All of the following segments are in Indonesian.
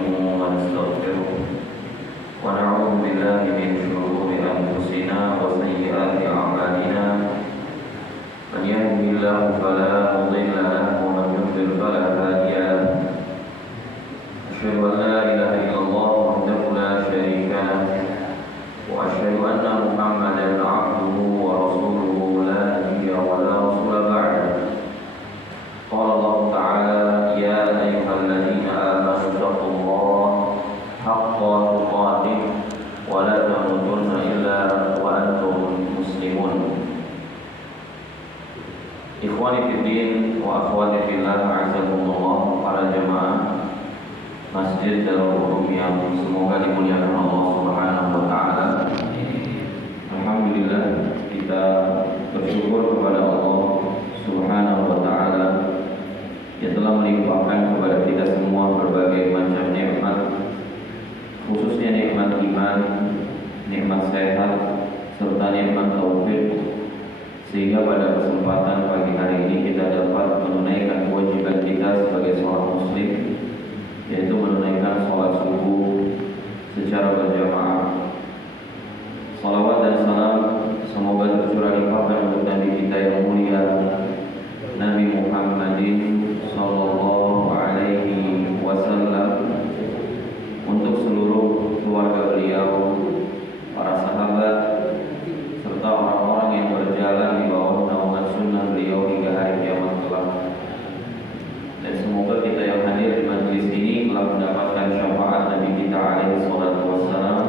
ونستعينه ونستغفره ونعوذ بالله من شرور أنفسنا وسيئات أعمالنا من يهده الله فلا مضل له ومن يضلل فلا هادي له أشهد أن لا إله إلا الله وحده لا شريك له وأشهد أن محمدا عبده ورسوله لا نبي ولا رسول بعده قال الله تعالى يا أيها الذين آمنوا اتقوا الله حق تقاته ولا تموتن إلا وأنتم مسلمون Ikhwani fiddin wa akhwati fillah a'azakumullah, para jemaah Masjid Darul Ulum yang semoga dimuliakan Allah Subhanahu wa taala. Alhamdulillah, kita bersyukur kepada Allah Subhanahu wa taala yang telah melimpahkan kepada kita semua berbagai macam nikmat, khususnya nikmat iman, nikmat sehat, serta nikmat taufik, sehingga pada kesempatan pagi hari ini kita dapat menunaikan kewajiban kita sebagai seorang muslim, yaitu menunaikan sholat subuh secara berjamaah. Salawat dan salam semoga tercurah limpahkan untuk Nabi kita yang mulia, Nabi Muhammadin sallallahu alaihi wasallam, untuk seluruh keluarga beliau, para sahabat, serta orang-orang yang berjalan di bawah naungan sunnah beliau hingga hari kiamat kelak. Dan semoga kita yang hadir di majelis ini telah mendapatkan syafaat Nabi kita alaihi salatu wassalam,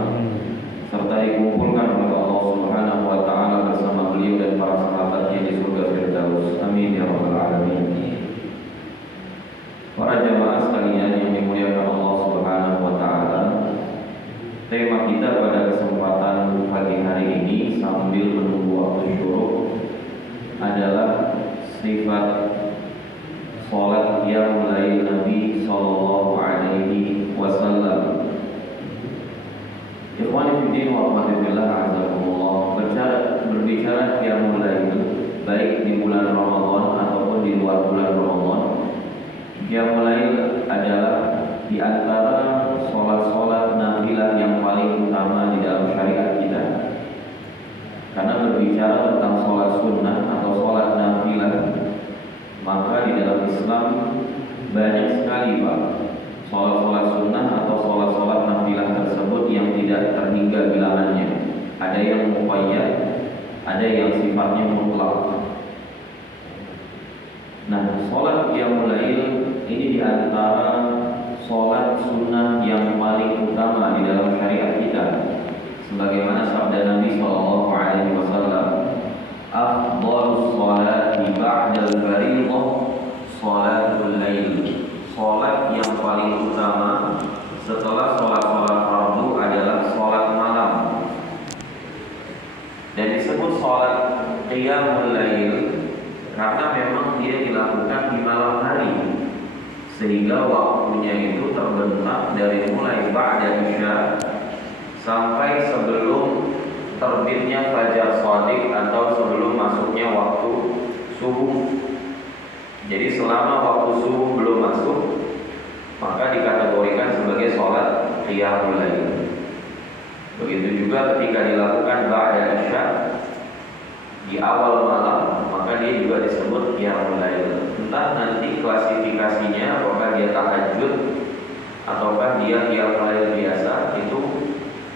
serta dikumpulkan oleh Allah Subhanahu wa taala bersama beliau dan para sahabatnya di surga Firdaus. Amin ya rabbal alamin. Para jemaah sekalian yang dimuliakan Allah Subhanahu wa taala, tema kita pada kesempatan pagi hari ini sambil menunggu waktu syuruk adalah sifat salat qiyamul lail Nabi sallallahu alaihi wasallam. Ikhwani fiddin wa rahmatillah azakumullah, berbicara qiyamul lail baik di bulan Ramadan ataupun di luar bulan Ramadan, qiyamul lail adalah di antara sholat-sholat nafilah yang paling utama di dalam syariat kita. Karena berbicara tentang sholat sunnah atau sholat nafilah, maka di dalam Islam banyak sekali Pak sholat-sholat sunnah atau sholat-sholat nafilah tersebut yang tidak terhingga bilangannya. Ada yang muqayyad, ada yang sifatnya mutlak. Nah, sholat qiyamul lail ini di antara sholat sunnah yang paling utama di dalam syariat kita. Sebagaimana sabda Nabi sallallahu alaihi wasallam, afdhalus sholati ba'dal fardhah sholatul lail. Sholat yang paling utama setelah sholat-sholat fardu adalah sholat malam. Dan disebut sholat qiyamul lail karena memang dia dilakukan di malam hari, sehingga waktunya itu terbentak dari mulai ba'da isya sampai sebelum terbitnya fajar shadiq atau sebelum masuknya waktu subuh. Jadi selama waktu subuh belum masuk, maka dikategorikan sebagai sholat qiyamul lail. Begitu juga ketika dilakukan ba'da isya di awal malam, maka dia juga disebut qiyamul lail. Entah nanti klasifikasinya apakah dia tahajud ataukah dia qiyamul lail biasa, itu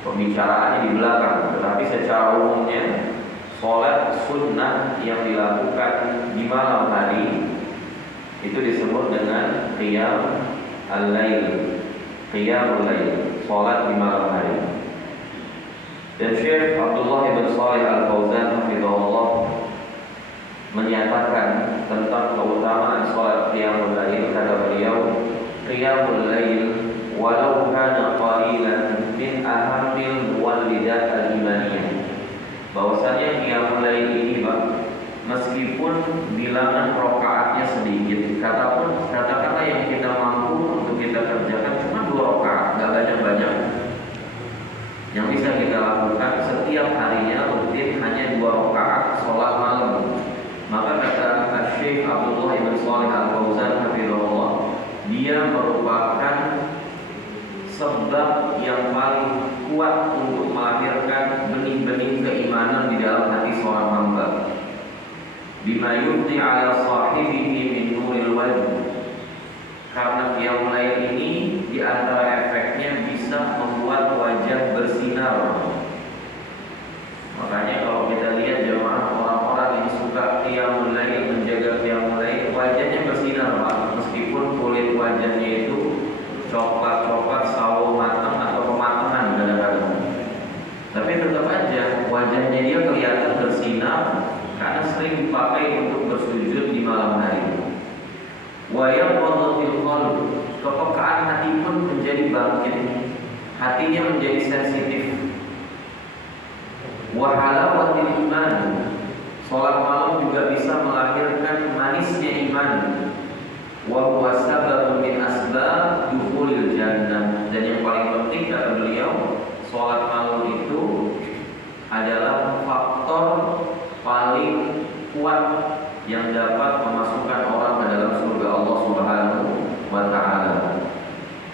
pembicaraannya di belakang. Tetapi secara umumnya sholat sunnah yang dilakukan di malam hari itu disebut dengan qiyamul lail. Qiyamul lail, sholat di malam hari. Dan Syekh Abdullah bin Shalih Al-Fauzan hafizahullah menyatakan tentang keutamaan sholat qiyamul lail. Kata beliau, qiyamul lail walau kana qalilan min ahamil muwallidat al-imaniyah. Bahwasanya qiyamul lail ini Pak, meskipun bilangan rakaatnya sedikit, katakanlah yang kita mampu untuk kita kerjakan cuma 2 rakaat, enggak banyak-banyak, yang bisa kita lakukan setiap harinya rutin hanya 2 rakaat sholat malam, maka kata Syekh Abdullah bin Shalih Al-Fauzan hafizahullah, dia merupakan kuat untuk melahirkan benih-benih keimanan di dalam hati seorang hamba. Bima yubdi ala sahibihi min nuril wajh. Karena qiyamul lail ini di antara efeknya bisa membuat wajah bersinar. Makanya kalau kita lihat jemaah orang-orang yang suka qiyamul lail, menjaga qiyamul lail, wajahnya bersinar, Pak. Meskipun kulit wajahnya itu coklat-coklat, sawo matang atau kematangan kadang-kadang, tapi tetap aja wajahnya dia kelihatan bersinar karena sering dipakai untuk bersujud di malam hari. Wa yaqadhatil qalb, kepekaan hati pun menjadi bangkit, hatinya menjadi sensitif. Wa halawatil iman, salat malam juga bisa melahirkan manisnya iman. Wa huwa sababun min asbab dukhulil jannah. Dan yang paling penting kata beliau, salat malam itu adalah faktor paling kuat yang dapat memasukkan orang ke dalam surga Allah Subhanahu wa taala.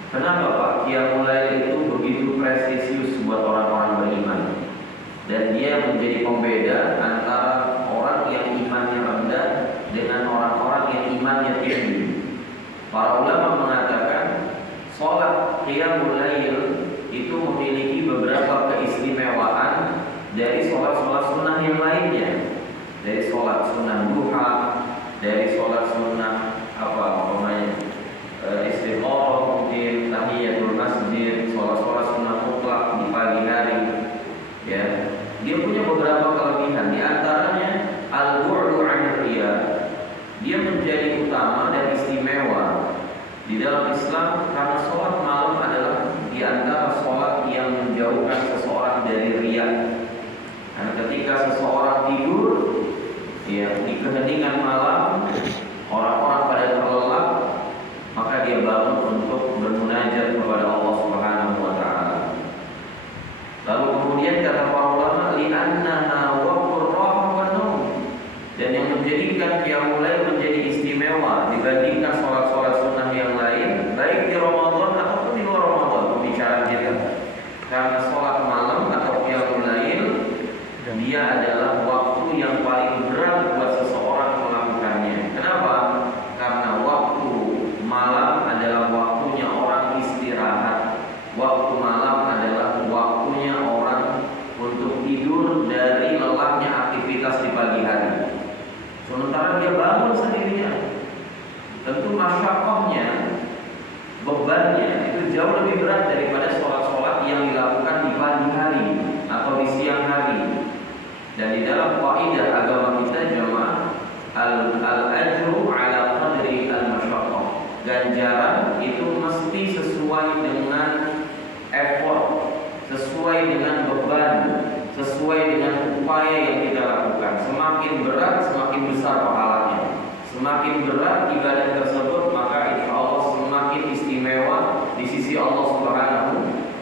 Kenapa Pak? Qiyamul lail itu begitu prestisius buat orang-orang beriman. Dan dia menjadi pembeda antara orang yang imannya rendah dengan orang-orang yang imannya tinggi. Para ulama mengatakan salat qiyamul lail itu memiliki beberapa keistimewaan dari salat-salat sunnah yang lainnya. Dari salat sunnah duha, dari salat sunnah istigharah, mungkin tahiyatul masjid, salat-salat sunnah mutlak di pagi hari. Ya, dia punya beberapa kelebihan. Di antaranya al-bu'du 'anil riya. Dia menjadi utama dan istimewa di dalam Islam karena sholat malam adalah di antara sholat yang menjauhkan seseorang dari riya. Karena ketika seseorang tidur, ya, di keheningan malam, orang-orang pada terlelap, maka dia bangun untuk bermunajat kepada Allah Subhanahu wa taala. Lalu kemudian kata para ulama, li'annaha waqtur rahah wa naum. Dan yang menjadikan qiyamul lail menjadi istimewa dibandingkan sholat-sholat sunnah yang lain, baik di Ramadan ataupun di luar Ramadan, pembicaraan kita. Karena sholat malam atau qiyamul lail, dia adalah waktu yang paling berat buat seseorang melakukannya. Kenapa? Karena waktu malam adalah waktunya orang istirahat. Waktu malam adalah waktunya orang untuk tidur dari lelahnya aktivitas di pagi hari. Sementara dia bangun sendirian, tentu masyaqqahnya, bebannya itu jauh lebih berat daripada sholat-sholat yang dilakukan di pagi hari atau di siang hari. Dan di dalam kaidah agama kita jemaah, al-ajru ala qadri al-masyaqqah. Ganjaran itu mesti sesuai dengan effort, sesuai dengan beban, sesuai dengan upaya yang kita lakukan. Semakin berat, semakin besar pahalanya. Semakin berat ibadah tersebut, maka insya Allah semakin istimewa di sisi Allah Subhanahu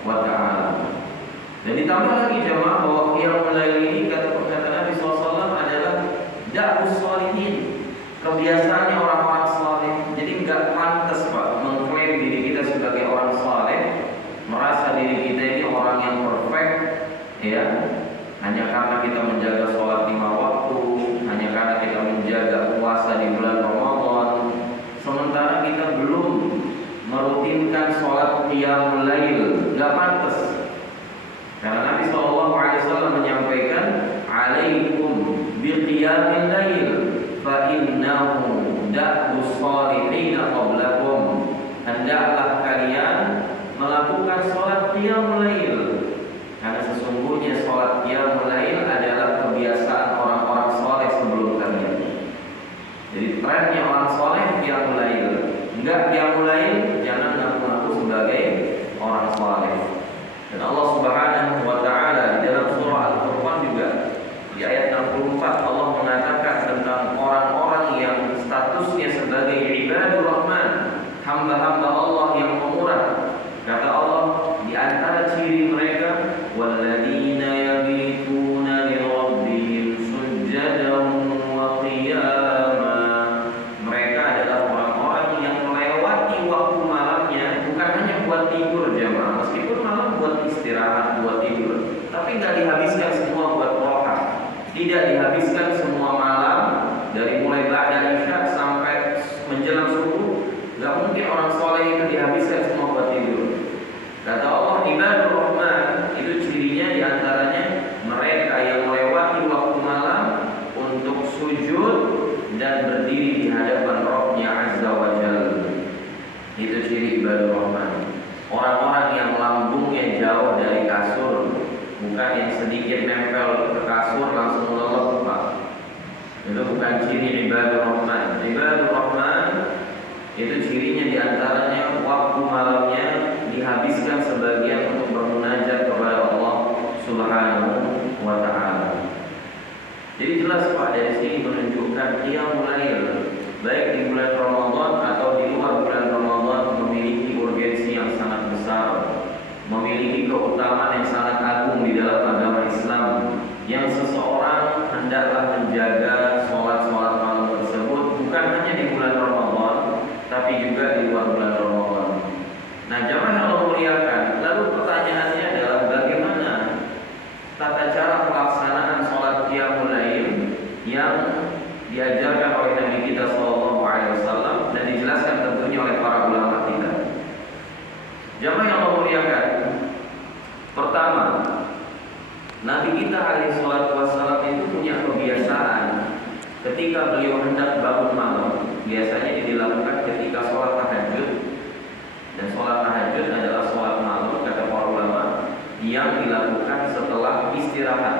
wa taala. Dan ditambah lagi jemaah bahwa qiyamul lail ini kata Nabi SAW adalah da'us sholihin, kebiasaannya orang-orang saleh. Jadi enggak pantas Pak mengklaim diri kita sebagai orang saleh, merasa diri kita ini orang yang perfect, ya, hanya karena kita menjaga sholat 5 waktu, hanya karena kita menjaga puasa di bulan Ramadan, sementara kita belum merutinkan sholat qiyamul lail. Enggak pantas. Karena Nabi SAW menyampaikan, alaikum biqiyamil lail fa innahu da'us salihina qablakum. Hendaklah kalian melakukan sholat qiyamul lail, karena sesungguhnya sholat qiyamul lail adalah kebiasaan orang-orang soleh sebelum kalian. Jadi trennya orang soleh qiyamul lail. Enggak qiyamul lail, jangan ngaku-ngaku sebagai orang soleh. Dan Allah Subhanahu wa taala di dalam surah Al-Furqan juga di ayat 64 Allah mengatakan tentang orang-orang yang statusnya sebagai ibadur rahman, hamba-hamba Allah yang pemurah. Kata Allah, di antara ciri mereka, walladzina yabituna li rabbihim sujjadan wa qiyama. Mereka adalah orang-orang yang melewati waktu malamnya bukan hanya buat tidur jemaah, meskipun malam buat istirahat, buat Tapi nggak dihabiskan semua buat roha, tidak dihabiskan semua malam dari mulai ba'da isya sampai menjelang subuh. Nggak mungkin orang soleh itu dihabiskan semua buat tidur. Kata Allah, ibadur rahman itu cirinya diantaranya mereka yang melewati waktu malam untuk sujud dan berdiri di hadapan Rabbnya Azza wa Jalla. Itu ciri ibadur rahman. Orang-orang yang lambungnya jauh dari kasur, bukan yang sedikit nempel ke kasur langsung lelep, Pak. Itu bukan ciri ibadur rahman. Ibadur rahman itu cirinya diantaranya waktu malamnya dihabiskan sebagian untuk bermunajat kepada Allah Subhanahu wa Ta'ala. Jadi jelas Pak, dari sini menunjukkan qiyamul lail baik di bulan Ramadan atau di luar bulan Ramadan memiliki urgensi yang sangat besar, memiliki keutamaan yang sangat agung di dalam agama Islam, yang seseorang hendaklah menjaga sholat-sholat malam tersebut bukan hanya di bulan Ramadan tapi juga di luar bulan Ramadan. Nah, jamaah yang Allah muliakan, lalu pertanyaannya adalah bagaimana tata cara pelaksanaan sholat qiyamul lail yang diajarkan oleh Nabi kita Shallallahu Alaihi Wasallam dan dijelaskan tentunya oleh para ulama kita. Jamaah yang Allah muliakan, pertama, Nabi kita alaihi salatu wassalam itu punya kebiasaan ketika beliau hendak bangun malam, biasanya dilakukan ketika sholat tahajud. Dan sholat tahajud adalah sholat malam, kata para ulama, yang dilakukan setelah istirahat.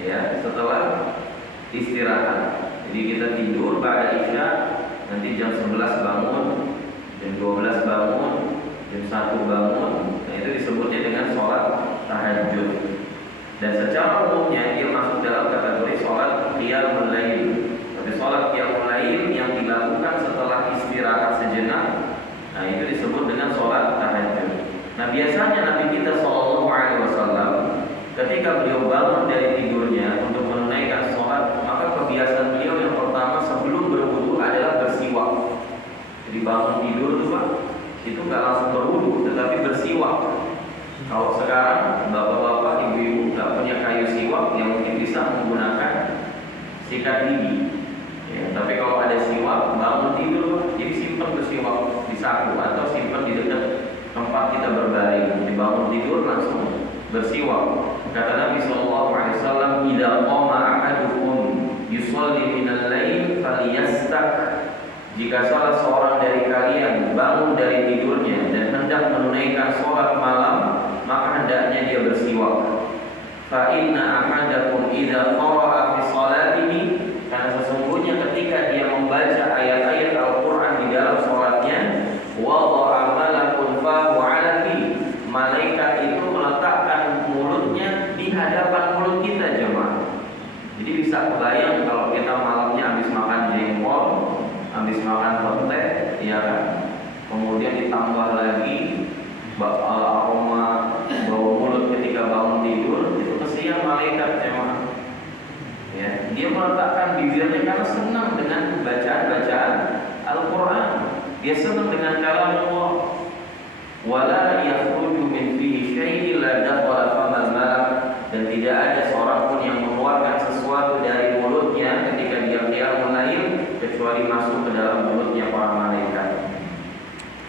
Ya, setelah istirahat. Jadi kita tidur pada isya, nanti jam 11 bangun, jam 12 bangun, jam 1 bangun. Nah, itu disebutnya dengan sholat tahajud. Dan secara umumnya dia masuk dalam kategori sholat qiyamul lail. Tapi sholat qiyamul lail yang dilakukan setelah istirahat sejenak, nah itu disebut dengan sholat tahajud. Nah, biasanya Nabi kita Shallallahu Alaihi Wasallam ketika beliau bangun dari tidurnya untuk menunaikan sholat, maka kebiasaan beliau yang pertama sebelum berwudu adalah bersiwak. Jadi bangun tidur tuh Pak, itu nggak langsung berwudu, tetapi bersiwak. Kalau sekarang bapak-bapak, ibu-ibu nggak punya kayu siwak, yang mungkin bisa menggunakan sikat gigi. Ya, tapi kalau ada siwak, bangun tidur, jadi simpan bersiwak di saku atau simpan di dekat tempat kita berbaring. Dibangun tidur langsung bersiwak. Kata Nabi Shallallahu Alaihi Wasallam, "Idza qama ahadukum yusalli minal lail falyastak." Jika salah seorang dari kalian bangun dari tidurnya dan hendak menunaikan sholat malam, maka hendaknya dia bersiwak. Fa inna ahadakum idza qara'a fi sholatihi, karena sesungguhnya ketika dia membaca ayat-ayat Al-Qur'an di dalam sholatnya, wada'a malakun fahu 'ala fi, malaikat itu meletakkan mulutnya di hadapan mulut kita, jemaah. Jadi bisa kebayang kalau kita malamnya habis makan jengkol, habis makan petai, ya kan? Kemudian ditambah lagi aroma bau mulut ketika bangun tidur, itu kesian malaikat, memang. Ya, dia meletakkan bibirnya karena senang dengan bacaan-bacaan Al-Quran. Dia senang dengan kalam Allah. Wala yakhruju min fihi syai'in la dakhala famal malak, dan tidak ada seorang pun yang mengeluarkan sesuatu dari mulutnya ketika dia qiyamul lail kecuali masuk ke dalam mulutnya para malaikat.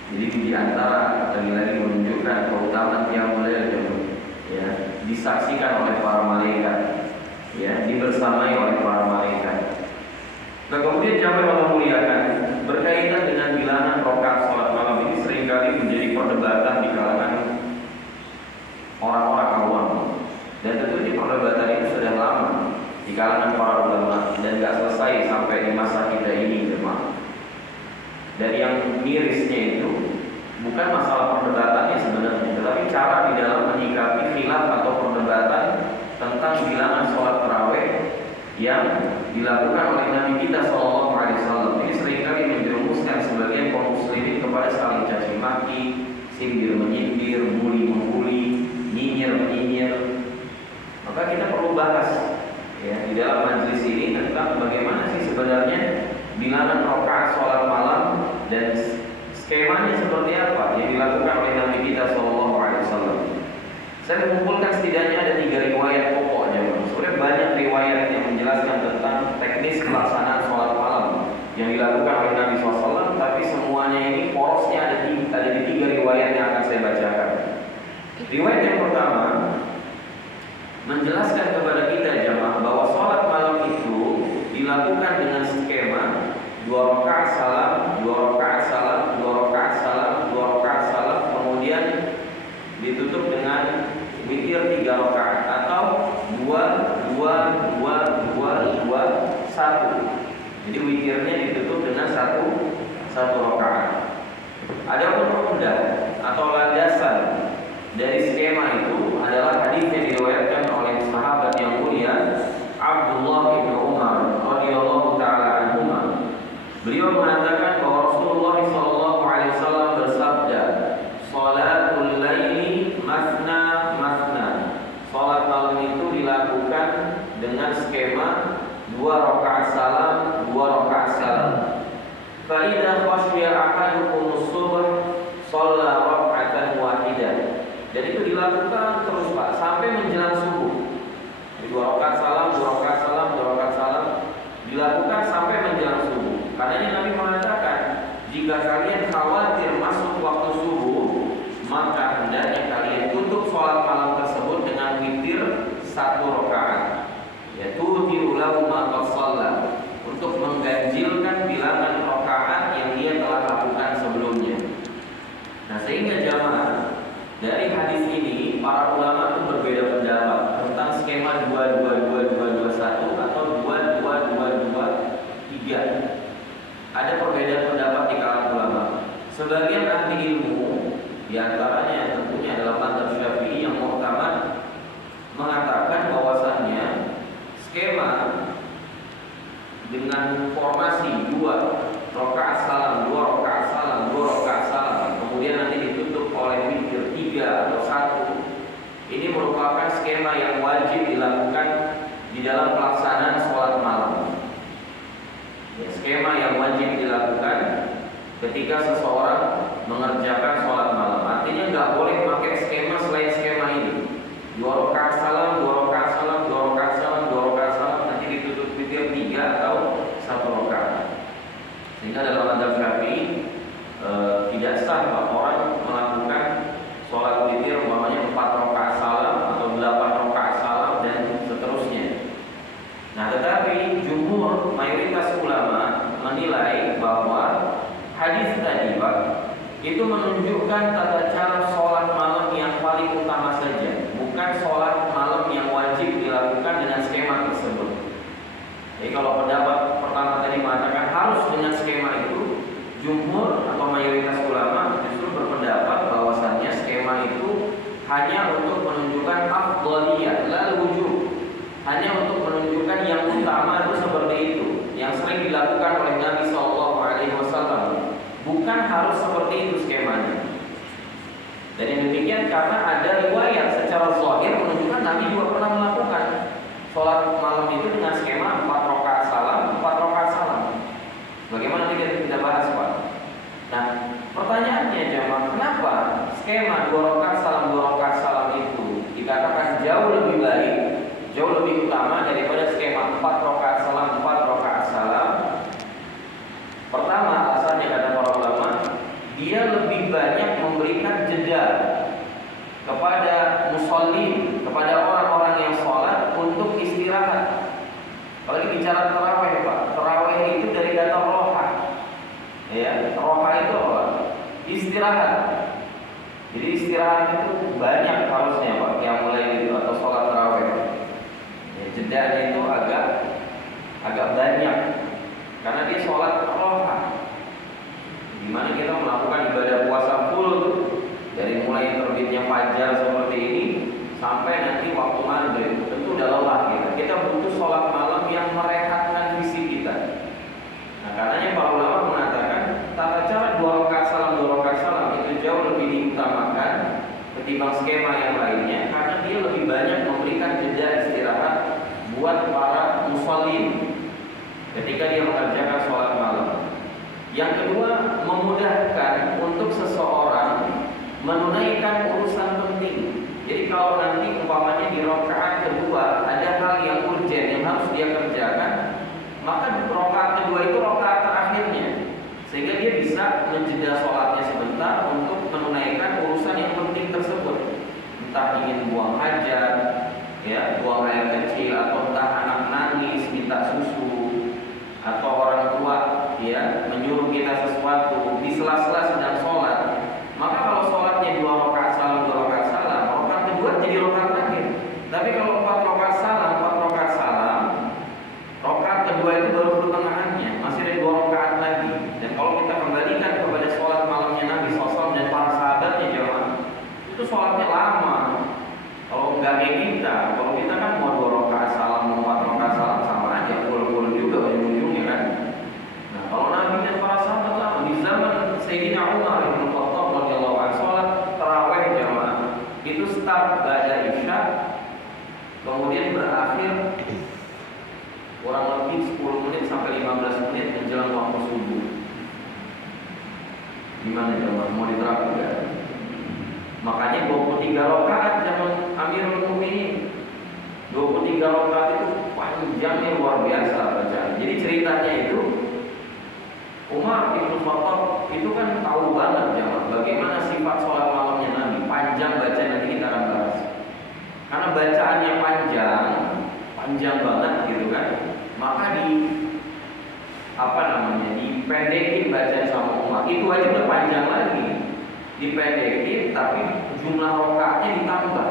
Jadi di antara lagi-lagi menunjukkan keutamaan qiyamul lail, ya, disaksikan oleh para malaikat, ya, dibersamai oleh para malaikat. Nah, kemudian jamaah Allah muliakan, berkaitan dengan bilangan rakaat salat malam ini seringkali menjadi perdebatan di kalangan orang-orang awam. Dan tentunya perdebatan itu sudah lama di kalangan para ulama dan tidak selesai sampai di masa kita ini, jemaah. Dan yang mirisnya itu bukan masalah perdebatannya sebenarnya, tetapi cara di dalam menyikapi khilaf atau perdebatan tentang bilangan sholat tarawih yang dilakukan oleh Nabi kita Shallallahu Alaihi Wasallam. Ini seringkali menjerumuskan sebagian kaum muslimin kepada saling caci maki, sindir menyindir, bully membuli, nyinyir menyinyir. Maka kita perlu bahas, ya, di dalam majelis ini tentang bagaimana sih sebenarnya bilangan rakaat sholat malam dan skemanya seperti apa yang dilakukan oleh Nabi kita Shallallahu Alaihi Wasallam. Saya mengumpulkan setidaknya ada riwayat pokoknya. Sebenarnya banyak riwayat yang menjelaskan tentang teknis pelaksanaan sholat malam yang dilakukan oleh Nabi SAW, tapi semuanya ini porosnya ada di 3 riwayat yang akan saya bacakan. Riwayat yang pertama menjelaskan kepada kita jamaah bahwa sholat malam itu dilakukan dengan skema 2 rakaat salam, 2 rakaat salam, 2 rakaat salam, 2 rakaat salam, kemudian ditutup dengan witir 3 rakaat atau 2 2 2 2 2 1. Jadi witirnya ditutup dengan satu rakaat. Adapun umdah atau landasan dari skema itu adalah hadis yang diriwayatkan oleh sahabat yang mulia Abdullah bin Umar radhiyallahu taala anhuma. Beliau mengatakan bahwa Rasulullah sallallahu alaihi wasallam bersabda, "Shalatul laili masna masna." Salat malam itu dilakukan dengan skema 2 rakaat salam, 2 rakaat salam. Fa idza khashiya ahadukum as-subh shalla rak'atan wahidah. Dan itu dilakukan terus Pak sampai menjelang subuh. 2 rakaat salam, 2 rakaat salam, 2 rakaat salam dilakukan sampai menjelang subuh. Karena Nabi mengatakan, jika kalian khawatir masuk waktu subuh, maka hendaknya kalian tutup sholat malam tersebut dengan witir 1 rakaat. Yaitu tirulahu ma qalla, untuk mengganjilkan bilangan rakaat yang dia telah lakukan sebelumnya. Nah, sehingga jamaah dari hadis ini para ulama itu berbeda pendapat tentang skema 2-2-2-2-2-1 atau 2-2-2-2-3. Ada perbedaan pendapat di kalangan ulama. Sebagian ahli ilmu, di antaranya tentunya adalah mazhab Syafi'i yang mu'tamad, mengatakan bahwasannya skema dengan formasi 2 rakaat salam, 2 rakaat salam, 2 rakaat salam, kemudian nanti ditutup oleh witir 3 atau 1. Ini merupakan skema yang wajib dilakukan di dalam pelaksanaan sholat malam. Ya, skema yang wajib dilakukan ketika seseorang mengerjakan sholat malam. Artinya nggak boleh pakai skema selain skema ini. 2 rakaat salam, 2 rakaat salam, 2 rakaat salam, 2 rakaat salam, nanti ditutup witir 3 atau 1 rakaat. Sehingga dalam mazhab Syafi'i tidak sah orang melakukan sholat witir umpamanya 4 rakaat salam atau 8 rakaat salam dan seterusnya. Nah, tetapi jumhur mayoritas ulama menilai bahwa hadis tadi Pak itu menunjukkan tata cara sholat malam yang paling utama saja, bukan sholat malam yang wajib dilakukan dengan skema tersebut. Jadi kalau pendapat pertama tadi mengatakan harus dengan skema itu, jumhur atau mayoritas ulama justru berpendapat bahwasannya skema itu hanya untuk menunjukkan afdhaliyah, la wujub, hanya untuk menunjukkan yang utama itu seperti itu, yang sering dilakukan oleh Nabi SAW. Bukan harus seperti itu skemanya. Dan yang demikian karena ada riwayat secara zahir menunjukkan Nabi juga pernah melakukan sholat malam itu dengan skema 4 rakaat salam, 4 rakaat salam. Bagaimana kita bahas Pak? Nah, pertanyaannya jemaah, kenapa skema 2 rakaat salam, 2 rakaat salam itu dikatakan jauh lebih baik, jauh lebih utama daripada skema 4 rakaat salam, 4 rakaat salam? Pertama, alasannya kata para ulama, dia lebih banyak memberikan jeda kepada musallin, kepada orang-orang yang sholat untuk istirahat. Apalagi bicara tarawih Pak, tarawih itu dari kata roha, ya, roha itu apa? Istirahat. Jadi istirahat itu banyak harusnya Pak, yang mulai itu atau sholat tarawih. Ya, jedanya itu agak banyak, karena dia sholat roha, dimana kita melakukan ibadah puasa full tuh, dari mulai terbitnya fajar seperti ini sampai nanti waktu maghrib. Tentu udah lelah kita butuh sholat malam yang merehatkan fisik kita. Nah, karenanya para ulama mengatakan tata cara 2 rakaat salam, 2 rakaat salam itu jauh lebih diutamakan ketimbang skema yang lainnya, karena dia lebih banyak memberikan jeda istirahat buat para musallin ketika dia mengerjakan sholat malam. Yang kedua, memudahkan untuk seseorang menunaikan urusan penting. Jadi kalau nanti umpamanya di rakaat maka rakaat kedua itu rakaat terakhirnya, sehingga dia bisa menjeda sholatnya sebentar untuk menunaikan urusan yang penting tersebut, entah ingin buang hajat, ya, buang air kecil, atau entah anak nangis minta susu, atau orang tua ya menyuruh kita sesuatu di sela-sela sedang sholat. Maka kalau sholatnya 2 rakaat salam, 2 rakaat salam, rakaat kedua jadi rakaat terakhir. Tapi kalau 4 rakaat salam, 4 rakaat salam, rakaat kedua itu baru pertengahannya, masih ada 2 rakaat lagi. Dan kalau kita kembalikan kepada sholat malamnya Nabi SAW dan para sahabatnya jemaah, itu sholatnya lama. Kalau nggak kayak kita, kalau kita kan mau 2 rakaat salam, mau 4 rakaat salam, sama aja, pul-pul juga ujung-ujungnya kan. Nah, kalau Nabi dan para sahabat lama di zaman Sayyidina Umar bin Khattab radhiyallahu anhu, sholat tarawih jamaah itu start ba'da isya, kemudian berakhir kurang lebih 10 menit sampai 15 menit menjelang waktu subuh. Gimana jamaah, mau diterapkan nggak? Makanya 23 rakaat zaman Amirul Mukminin, 23 rakaat itu panjangnya luar biasa bacaan. Jadi ceritanya itu Umar bin Khattab itu kan tahu banget jamaah bagaimana sifat sholat malamnya Nabi, panjang bacaan, nanti kita akan bahas. Karena bacaannya panjang banget gitu kan, maka dipendekin bacaan sama Umar. Itu aja udah panjang lagi, dipendekin, tapi jumlah rakaatnya ditambah.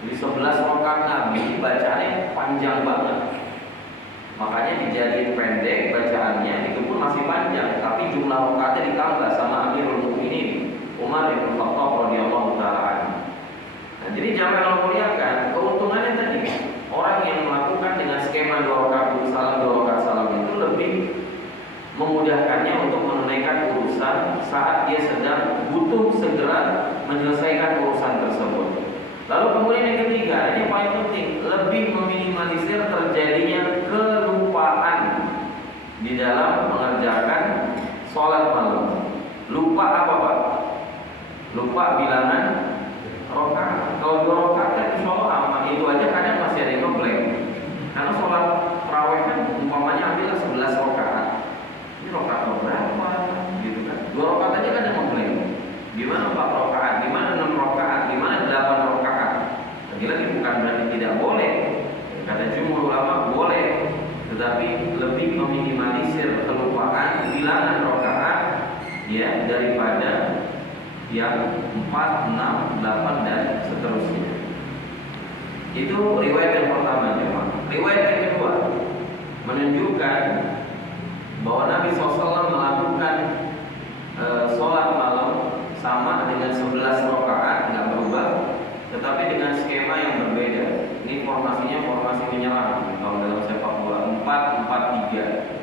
Jadi 11 rakaat Nabi bacaannya panjang banget, makanya dijadiin pendek bacaannya, itu pun masih panjang, tapi jumlah rakaatnya ditambah sama Amirul Mukminin Umar bin Khattab radhiyallahu taala anhu. Nah, jadi jangan kalau muliakan keuntungannya tadi, orang yang melakukan dengan skema 2 rakaat salam, 2 rakaat salam itu lebih memudahkannya untuk menunaikan urusan saat dia sedang butuh segera menyelesaikan urusan tersebut. Lalu kemudian yang ketiga, ini yang paling penting, lebih meminimalisir terjadinya kelupaan di dalam mengerjakan sholat malam. Lupa apa Pak? Lupa bilangan rakaat. Kalau 2 rakaat kan insyaallah aman, itu aja kadang masih ada yang ngeblank. Karena sholat tarawih kan umpamanya ambil 11 rakaat. Ini rakaat berapa? Gitu kan. 2 rakaat aja kan yang ngeblank. Gimana 4 rakaat? Gimana 6 rakaat? Gimana 8 rakaat? Lagi-lagi bukan berarti tidak boleh. Kata jumhur ulama boleh, tetapi lebih meminimalisir kelupaan bilangan rakaat ya daripada yang 4, 6, 8 dan seterusnya. Itu riwayat yang pertama jemaah. Riwayat yang kedua menunjukkan bahwa Nabi SAW melakukan sholat malam sama dengan 11 rakaat, nggak berubah, tetapi dengan skema yang berbeda. Ini formasinya formasi menyerang. Kalau dalam sepak bola 4-4-3.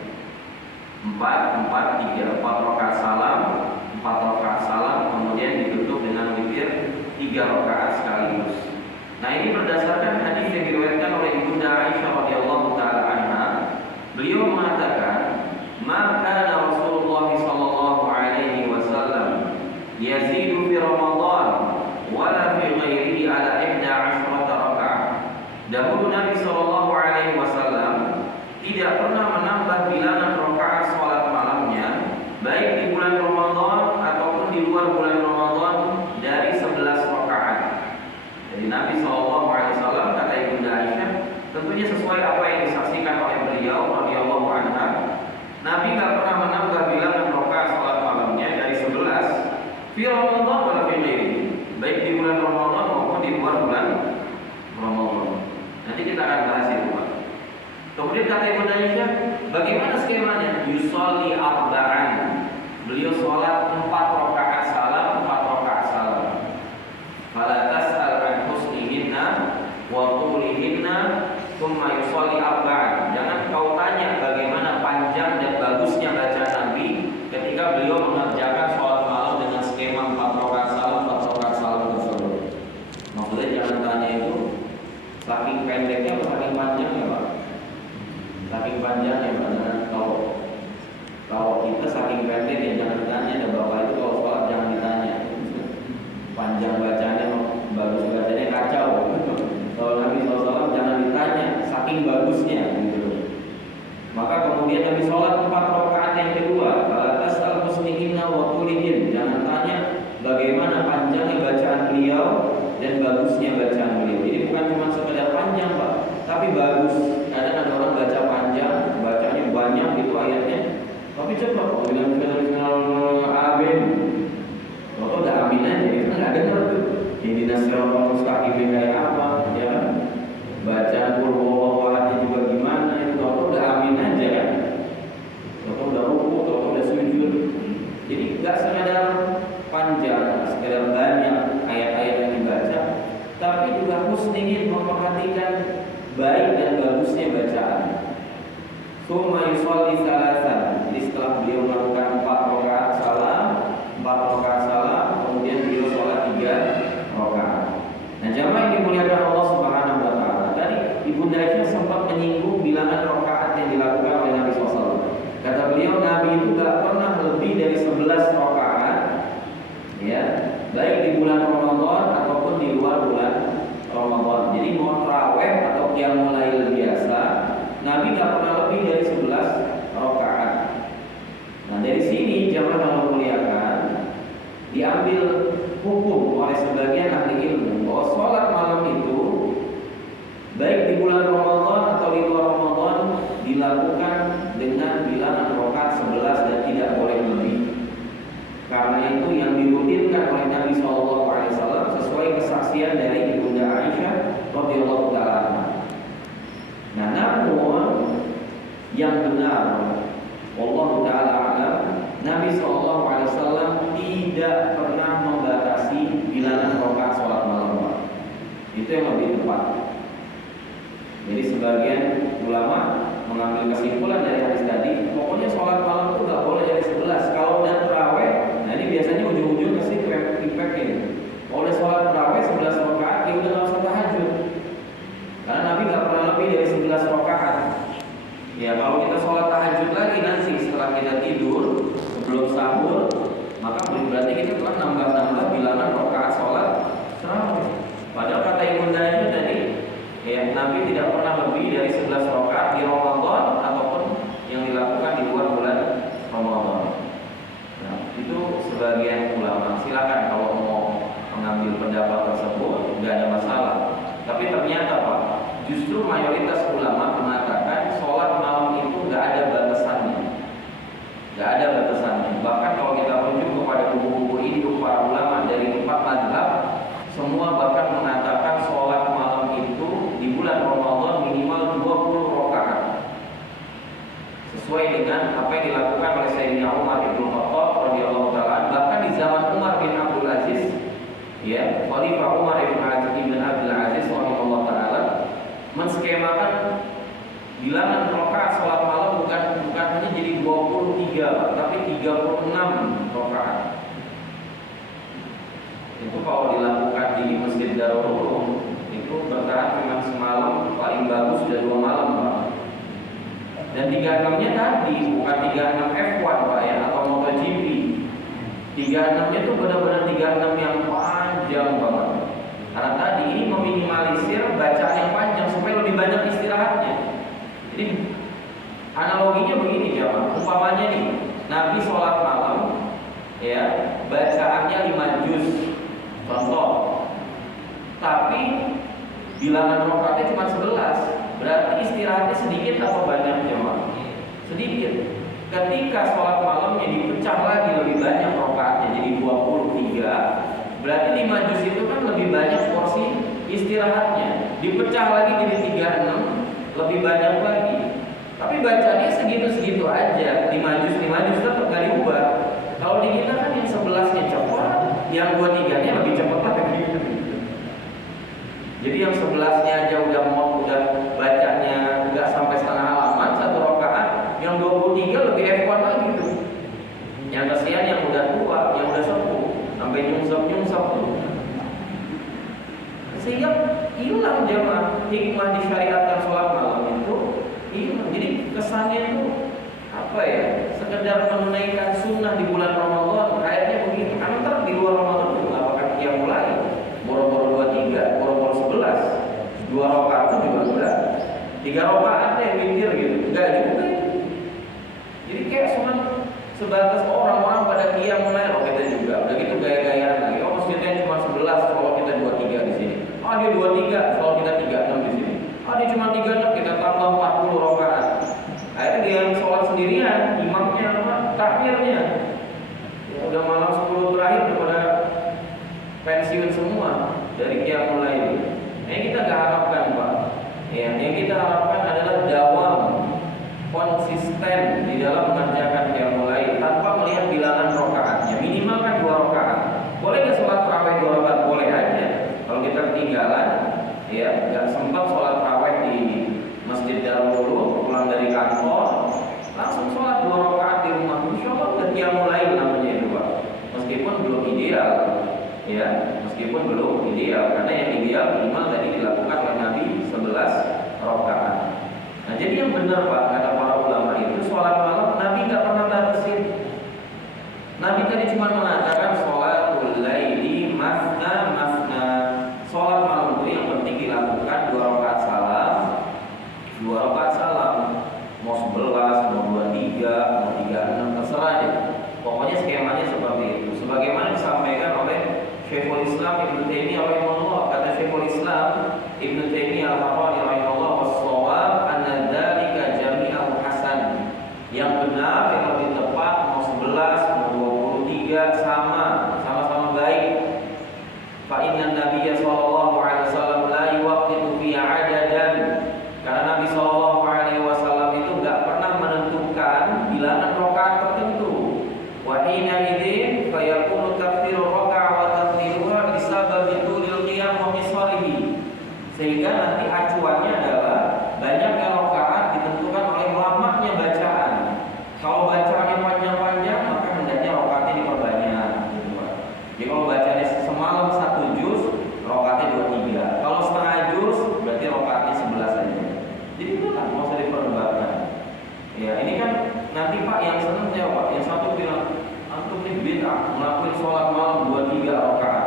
4-4-3, 4 rakaat salam, 4 rakaat salam, kemudian ditutup dengan witir 3 rakaat sekaligus. Nah, ini berdasarkan hadis yang diriwayatkan oleh Ibunda Aisyah radhiyallahu taala anha. Beliau mengatakan, "Maka Rasulullah sallallahu alaihi wasallam yazidu fi Ramadan wala fi ghairihi ala 11 rakaat." Dahulu Nabi sallallahu alaihi wasallam tidak pernah menambah bilangan rakaat salat malamnya, baik di bulan Ramadan ataupun di luar bulan Ramadan, dari 11 rakaat. Jadi Nabi sallallahu alaihi wasallam, kata Ibunda Aisyah, tentunya sesuai apa yang disaksikan oleh beliau radhiyallahu anha, Nabi tidak pernah menambah bilangan rakaat salat malamnya dari 11 fi Ramadan wala fi ghairihi, baik di bulan Ramadan maupun di luar bulan Ramadan. Nanti kita akan bahas itu, Pak. Kemudian kata Ibunda Aisyah, bagaimana skemanya? Yusolli arba'an. Beliau sholat 4 rakaat salam, 4 rakaat salam. Fala tas'al an husnihinna wa tulihinna, tsumma yusolli arba'an. Jangan kau tanya bagaimana panjang dan bagusnya bacaan Nabi ketika beliau mengerjakan sholat malam dengan skema 4 rakaat salam, 4 rakaat salam tersebut. Maksudnya jangan tanya itu saking pendeknya atau saking panjangnya, Pak? Saking panjangnya, Pak. Kalau kita saking pendek ya jangan ditanya. Ada bapak itu kalau sholat jangan ditanya. Panjang bacanya, bagus bacanya, kacau. Kalau Nabi SAW jangan ditanya, saking bagusnya gitu. Maka kemudian Nabi sholat 4 rakaat yang kedua. Fala tas'al musliminna wa tulihin. Jangan tanya bagaimana panjangnya bacaan beliau dan bagusnya bacaan beliau. Jadi bukan cuma sekedar panjang, Pak, tapi bagus. Kadang ada orang baca panjang, bacanya banyak itu ayatnya, tapi coba kalau bilang amin, kalau udah amin aja, itu nggak dengar tuh. Ini nasirul mustaqim kayak apa, ya kan? Bacaan qul juga gimana, itu kalau udah amin aja kan? Kalau udah ruku, kalau udah sujud. Jadi nggak sekedar panjang, sekedar banyak ayat-ayat yang dibaca, tapi juga muslimin memperhatikan baik dan bagusnya bacaan. Tsumma yusolli salasan. Jadi setelah beliau melakukan 4 rakaat salam, 4 rakaat salam, kemudian beliau sholat 3 rakaat. Nah, jamaah yang dimuliakan Allah Subhanahu wa taala. Tadi Ibunda Aisyah sempat menyinggung bilangan rakaat yang dilakukan oleh Nabi SAW. Kata beliau, Nabi itu tidak pernah lebih dari 11 rakaat, ya, baik di bulan Ramadan ataupun di luar bulan Ramadan. Jadi mau tarawih atau qiyamul lail biasa, Nabi tidak pernah lebih dari 11 rakaat. Nah, dari sini jamaah yang muliakan, diambil hukum oleh sebagian ahli ilmu bahwa sholat malam itu baik di bulan Ramadan atau di luar Ramadan dilakukan dengan bilangan rakaat 11 dan tidak boleh lebih. Karena itu yang dirutinkan oleh Nabi SAW sesuai kesaksian dari Ibunda Aisyah radhiyallahu taala. Nah, namun yang benar, Allah taala alam, Nabi SAW tidak pernah membatasi bilangan rakaat sholat malam. Itu yang lebih tepat. Jadi sebagian ulama mengambil kesimpulan dari hadis tadi, pokoknya sholat malam itu nggak boleh dari 11. Kalau udah tarawih, nah ini biasanya ujung-ujung kasih feedback ini. Oleh sholat tarawih 11 rakaat, ya udah nggak usah tahajud. Karena Nabi nggak pernah lebih dari 11 rakaat. Ya, kalau kita sholat tahajud lagi nanti setelah kita tidur sebelum sahur, maka berarti kita telah nambah-nambah bilangan rakaat sholat tarawih. Padahal kata Ibunda Aisyah tadi, ya, Nabi tidak pernah lebih dari 11 rakaat di Ramadan ataupun yang dilakukan di luar bulan Ramadan. Nah, itu sebagian ulama. Silakan kalau mau mengambil pendapat tersebut, nggak ada masalah. Tapi ternyata Pak, justru mayoritas ulama mengatakan sholat malam itu nggak ada batasannya, nggak ada batasannya. Bahkan kalau kita rujuk kepada buku-buku hidup para ulama dari 4 mazhab, semua bahkan mengatakan sholat malam itu di bulan Ramadan minimal 20 rakaat, sesuai dengan apa yang dilakukan oleh Sayyidina Umar bin Khattab radhiyallahu taala. Bahkan di zaman Umar bin Abdul Aziz, ya, Khalifah Umar bin Abdul Aziz radhiyallahu taala menskemakan bilangan rakaat sholat malam bukan hanya jadi 23, tapi 36 rakaat. Itu kalau dilakukan di Masjid Darul Ulum itu bertahan cuma semalam, paling bagus sudah 2 malam, Pak. Dan 36-nya tadi bukan 36 F1 Pak ya, atau MotoGP. 36-nya itu benar-benar 36 yang panjang banget. Karena tadi ini meminimalisir bacaan yang panjang supaya lebih banyak istirahatnya. Jadi analoginya begini ya Pak, umpamanya nih Nabi sholat malam, ya, bacaannya 5 juz, contoh. Tapi bilangan rakaatnya cuma 11, berarti istirahatnya sedikit atau banyak jemaah? Sedikit. Ketika sholat malamnya dipecah lagi lebih banyak rakaatnya jadi 23, berarti 5 juz itu kan lebih banyak porsi istirahatnya. Dipecah lagi jadi 36, lebih banyak lagi. Tapi bacanya segitu-segitu aja, 5 juz tetap gak diubah. Kalau di kita kan yang 11-nya cepat, yang 23-nya lebih cepat lagi. Jadi yang 11-nya aja udah bacanya udah sampai setengah halaman 1 rakaat, yang 23 lebih F1 lagi tuh. Yang kasihan yang udah tua, yang udah sepuh, sampai nyungsep tuh. Sehingga hilang jemaah hikmah disyariatkan sholat malam itu hilang. Jadi kesannya itu apa ya? Sekedar menunaikan sunnah di bulan Ramadan, kayaknya begitu. Karena ntar di luar Ramadan itu nggak bakal qiyamul lail, boro-boro 23, boro-boro 11, 2 rakaat itu juga enggak, 3 rakaat deh witir gitu, enggak juga. Sebatas orang-orang pada qiyamul lail, oh kita juga. Udah gitu gaya-gayaan lagi. Oh masjidnya cuma 11, kalau kita 23 di sini. Oh dia 23, kalau kita 36 di sini. Oh dia cuma 36, kita tambah 40 rakaat. Akhirnya dia yang sholat sendirian, imamnya apa? Takmirnya. Ya, udah malam 10 terakhir kepada pensiun semua dari qiyamul lail. Yang kita nggak harapkan, Pak. Ya, yang kita harapkan adalah dawam, konsisten di dalam mengerjakan qiyamul lail tanpa melihat bilangan rakaatnya. Minimal kan 2 rakaat. Boleh nggak sholat tarawih 2 rakaat? Boleh aja. Kalau kita ketinggalan, ya nggak sempat sholat tarawih di Masjid Darul Ulum, pulang dari kantor, langsung sholat 2 rakaat di rumah. Insya Allah udah qiyamul lail namanya itu, Pak. Meskipun belum ideal, ya, meskipun belum ideal, karena yang ideal minimal tadi dilakukan oleh Nabi 11 rakaat. Nah, jadi yang benar, Pak, kata para ulama itu sholat malam Nabi nggak pernah batasin. Nabi tadi cuma mengatakan sholatul laili masna masna. Sholat malam itu yang penting dilakukan 2 rakaat salam, 2 rakaat salam. Mau 11, mau 23, mau 36, terserah aja. Pokoknya skemanya seperti itu. Sebagaimana disampaikan oleh Syekhul Islam Ibnu Taimiyah rahimahullah. Kata Syekhul Islam Ibnu Taimiyah rahimahullah, was-shawab anna dzalika jami'u hasan. Yang benar, yang lebih tepat, mau 11, mau 23 sama-sama baik. Fa inna Nabiyya sallallahu alaihi wasallam la yuwaqqitu fi 'adadan. Karena Nabi sallallahu alaihi wasallam itu enggak pernah menentukan bilangan rakaat tertentu. Wa hina idzin fa yakunu takfiru raka'ah wa taqdiruha bisababi tulil qiyam wa misalihi. Sehingga nanti acuannya adalah banyaknya rakaat ditentukan oleh lamanya bacaan. Kalau bacaannya panjang-panjang, maka hendaknya rakaatnya diperbanyak, gitu, Pak. Jadi kalau bacanya semalam 1 juz, rakaatnya 23. Kalau setengah juz, berarti rakaatnya 11 saja. Jadi itu kan mau usah diperdebatkan. Ya, ini kan nanti Pak yang senang saya, Pak. Yang satu bilang antum ini bid'ah melakukan sholat malam 23 rakaat.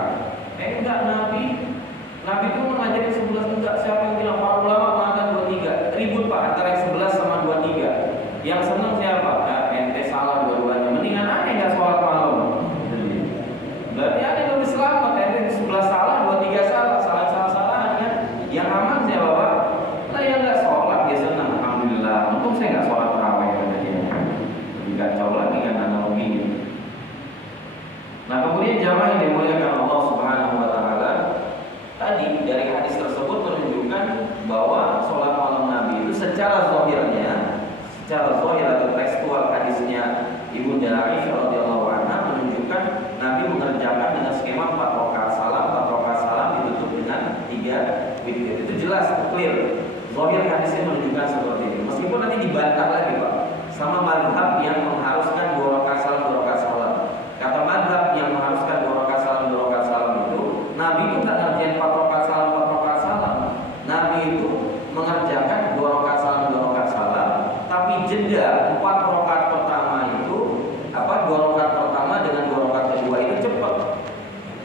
Enggak, Nabi itu mengajarin 11 enggak. Siapa yang bilang? Para ulama mengatakan 23. Ribut, Pak, antara yang 11 sama 23. Yang senang siapa? Nah, ente salah dua-duanya. Mendingan aneh enggak sholat malam. Berarti aneh lebih selamat. Ente 11 salah, 23 salah, salah-salahan kan? Yang aman siapa, Pak? Nah, yang enggak sholat dia senang. Alhamdulillah. Untung saya enggak sholat tarawih katanya. Lebih kacau lagi kan analoginya. Nah, kemudian jamaah yang dimuliakan Allah Subhanahu wa taala, tadi dari hadis tersebut menunjukkan bahwa sholat malam Nabi itu secara zahirnya, secara zahir atau tekstual hadisnya Ibunda Aisyah radhiyallahu anha menunjukkan Nabi mengerjakan dengan skema 4 rakaat salam, 4 rakaat salam ditutup dengan 3 witir. Itu jelas, clear. Zahir hadisnya menunjukkan seperti itu. Meskipun nanti dibantah lagi, Pak, sama mazhab yang mengharuskan 2 rakaat salam, 2 rakaat salam. Kata mazhab yang mengharuskan 2 rakaat salam, 2 rakaat salam itu, Nabi itu enggak ngerjain 4 rakaat salam, 4 rakaat salam. Nabi itu mengerjakan 2 rakaat salam, 2 rakaat salam, tapi jeda 4 rakaat pertama itu 2 rakaat pertama dengan 2 rakaat kedua itu cepat.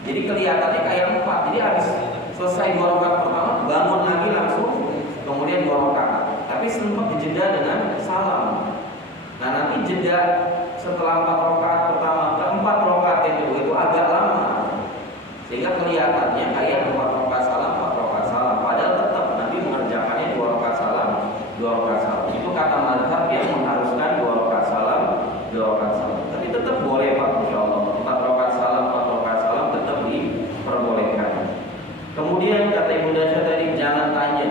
Jadi kelihatannya kayak 4. Jadi habis selesai 2 rakaat pertama bangun lagi langsung, kemudian 2 rakaat. Tapi sempat dijeda dengan salam. Nah, nanti jeda setelah 4 rakaat pertama ke 4 rakaat yang kedua itu agak lama. Sehingga kelihatannya kayak 4 rakaat salam, 4 rakaat salam. Padahal tetap Nabi mengerjakannya 2 rakaat salam, 2 rakaat salam. Itu kata mazhab yang mengharuskan 2 rakaat salam, 2 rakaat salam. Tapi tetap boleh, Pak, insyaallah. 4 rakaat salam, 4 rakaat salam tetap diperbolehkan. Kemudian kata Ibunda Aisyah tadi, jangan tanya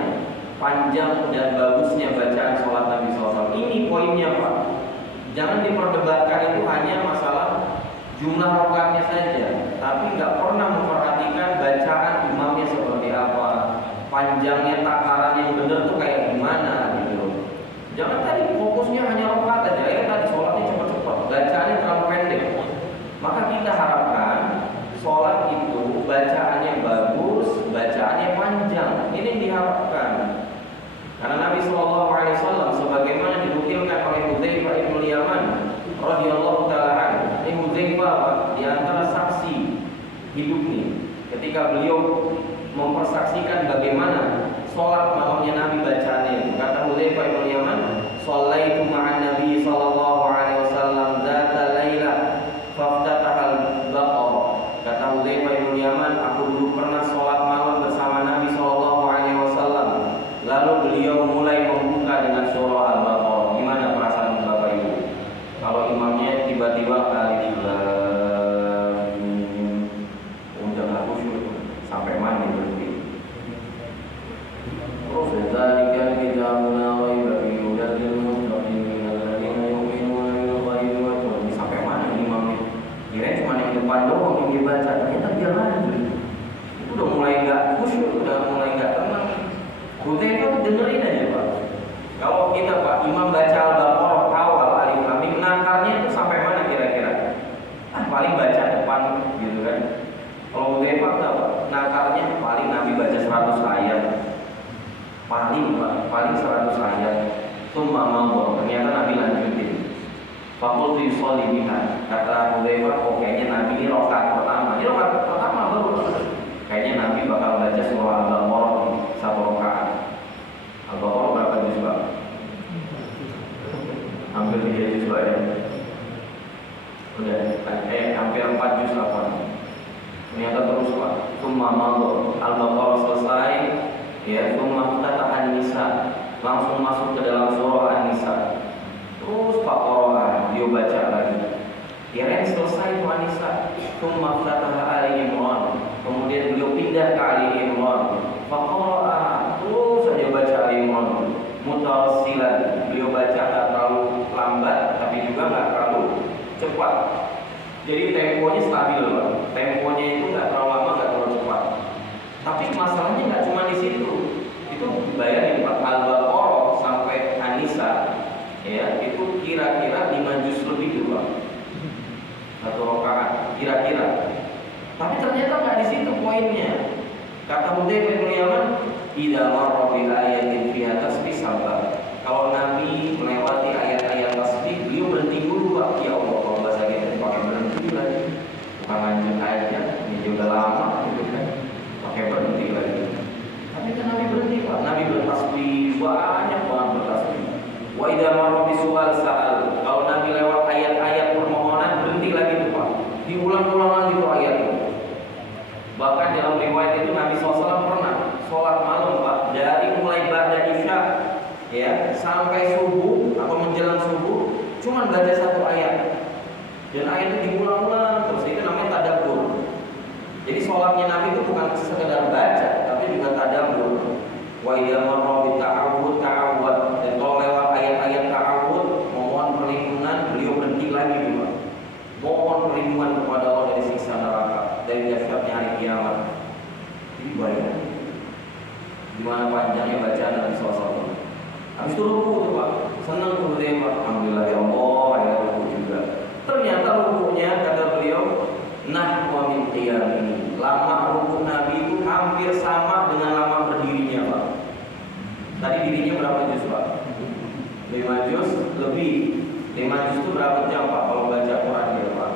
panjang dan bagusnya bacaan sholat Nabi SAW. Ini poinnya, Pak. Jangan diperdebatkan itu hanya masalah jumlah rakaatnya saja, tapi nggak pernah memperhatikan bacaan imamnya seperti apa, panjangnya takaran yang benar tuh kayak gimana gitu. Jangan tadi fokusnya hanya rakaat aja, ya tadi sholatnya cepat-cepat, bacaannya terlalu pendek. Maka kita harapkan sholat itu bacaannya bagus, bacaannya panjang. Ini yang diharapkan. Karena Nabi SAW sebagaimana dinukilkan oleh Hudzaifah bin Yaman radhiyallahu taala anhu. Ini Hudzaifah di antara saksi hidup nih. Ketika beliau mempersaksikan bagaimana sholat malamnya Nabi bacaannya. Kata Hudzaifah bin Yaman, "Shallaitu ma'an Nabi sallallahu alaihi wasallam dzatal dia baca, ternyata dia lanjut. Itu udah mulai nggak khusyuk, udah mulai nggak tenang. Hudzaifah tuh dengerin aja Pak. Kalau kita Pak imam baca Al-Baqarah awal alif lam mim, nakarnya itu sampai mana kira-kira? Paling baca depan gitu kan. Kalau Hudzaifah tahu nakarnya paling Nabi baca 100 ayat. Paling 100 ayat. Tsumma manggo, ternyata Nabi lanjutin. Fakul yusolli biha. Kata Hudzaifah, oh kayaknya Nabi ini rakaat pertama. Ini rakaat pertama baru. Kayaknya Nabi bakal baca surah Al-Baqarah satu rakaat. Al-Baqarah berapa juz Pak? Hampir 3 juz Pak ya. Udah, hampir 4 juz apa? Ternyata terus Pak. Tsumma manggo, Al-Baqarah selesai, ya, tsumma ftataha An-Nisa. Langsung masuk ke dalam surah An-Nisa. Terus Pak Qur'an dia baca lagi. Kirain selesai itu An-Nisa. Tsumma ftataha Ali Imran. Kemudian beliau pindah ke Ali Imran. Pak Qur'an terus saja baca Ali Imran. Mutawassilan. Beliau baca tak terlalu lambat tapi juga nggak terlalu cepat. Jadi temponya stabil Pak. Temponya itu nggak terlalu lama, nggak terlalu cepat. Tapi masalahnya nggak cuma di situ. Itu bayangin Pak, Al-Baqarah sampai An-Nisa, ya, itu kira-kira 5 juz lebih tuh Pak. Satu rakaat kira-kira. Tapi ternyata nggak di situ poinnya. Kata Hudzaifah bin Yaman, "Idza marra bi ayatin fiha tasbih sabar." Kalau Nabi melewati ayat-ayat tasbih, beliau berhenti dulu Pak. Ya Allah, kalau bahasa kita pakai berhenti lagi. Bukan lanjut aja, ini udah lama gitu kan. Pakai berhenti lagi. Tapi kan Nabi berhenti Pak. Nabi bertasbih, banyak banget bertasbih. Wa idza marra bi su'al sa'al. Kalau Nabi lewat ayat-ayat permohonan, berhenti lagi tuh Pak. Diulang-ulang lagi tuh ayat itu. Bahkan dalam riwayat itu Nabi SAW pernah sholat malam Pak, dari mulai ba'da isya, ya, sampai subuh atau menjelang subuh, cuma baca satu ayat. Dan ayat itu diulang-ulang terus, itu namanya tadabbur. Jadi sholatnya Nabi itu bukan sekedar baca, tapi juga tadabbur. Wa idza marra bi ta'awud ta'awwad. Dan kalau lewat ayat-ayat ta'awud, memohon perlindungan, beliau berhenti lagi Pak. Mohon perlindungan kepada Allah dari siksa neraka, dari dahsyatnya hari kiamat. Jadi bayangkan gimana panjangnya bacaan Nabi SAW. Habis itu ruku tuh Pak, senang tuh Hudzaifah. Alhamdulillah ya Allah, ayat ruku juga. Ternyata rukunya kata beliau, nahwa min qiyami. Lama ruku Nabi itu hampir sama dengan lama berdirinya Pak. Tadi dirinya berapa juz Pak? 5 juz lebih. 5 juz itu berapa jam Pak kalau baca Quran ya Pak?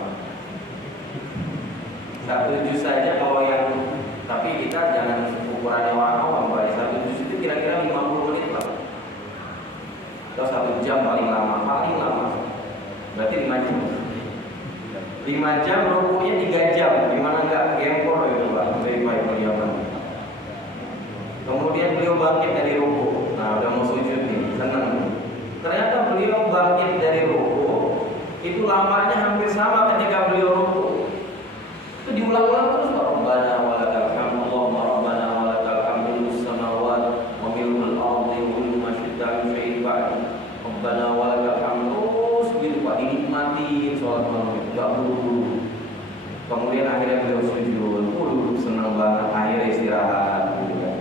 1 juz saja kalau yang, tapi kita jangan ukurannya orang awam Pak. 1 juz itu kira-kira 50 menit Pak. Atau 1 jam paling lama, berarti 5 jam. 5 jam rukunya 3 jam, gimana enggak gempor itu Pak, dari Pak Yaman. Kemudian beliau bangkit dari ruku. Nah, udah mau sujud nih, senang. Ternyata beliau bangkit dari ruku, itu lamanya hampir sama ketika beliau ruku. Itu diulang-ulang terus Pak. Rabbana wa lakal hamdu, Allahumma rabbana wa lakal hamdu fis samawati wa mil'ul ardi wa mil'u ma syi'ta min syai'in ba'd. Rabbana wa lakal hamdu, terus gitu Pak, dinikmati sholat malam itu, enggak buru-buru. Kemudian akhirnya beliau sujud, senang banget, akhirnya istirahat gitu kan.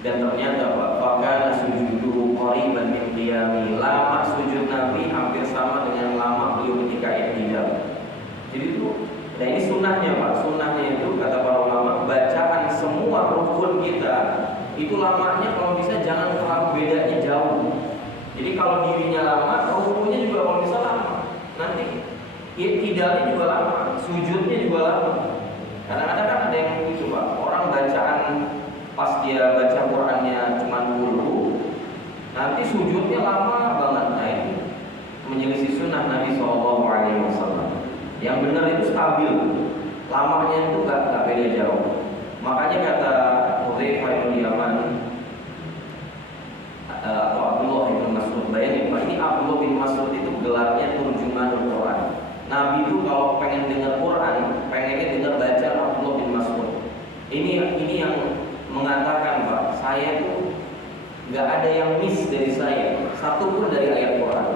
Dan ternyata Pak, fakana sujuduhu qariban min qiyami. Lama sujud Nabi hampir sama dengan lama beliau ketika i'tidal. Jadi itu, nah ini sunnahnya Pak. Sunnahnya itu kata para ulama, bacaan semua rukun kita itu lamanya kalau bisa jangan terlalu bedanya jauh. Jadi kalau dirinya lama, rukunya juga kalau bisa lama. Nanti i'tidalnya juga lama, sujudnya juga lama. Kadang-kadang kan ada yang begitu Pak. Orang bacaan pas dia baca Qurannya cuma dulu, nanti sujudnya lama banget. Nah ini menyelisih sunnah Nabi SAW. Yang benar itu stabil, lamanya itu nggak beda jauh. Makanya kata Hudzaifah bin Yaman atau Abdullah bin Mas'ud, bayangin Pak, ini Abdullah bin Mas'ud itu gelarnya turjumanul Quran. Nabi itu kalau pengen dengar Quran, pengennya dengar baca Abdullah bin Mas'ud. Ini yang mengatakan Pak, saya tuh nggak ada yang miss dari saya, satu pun dari ayat Quran.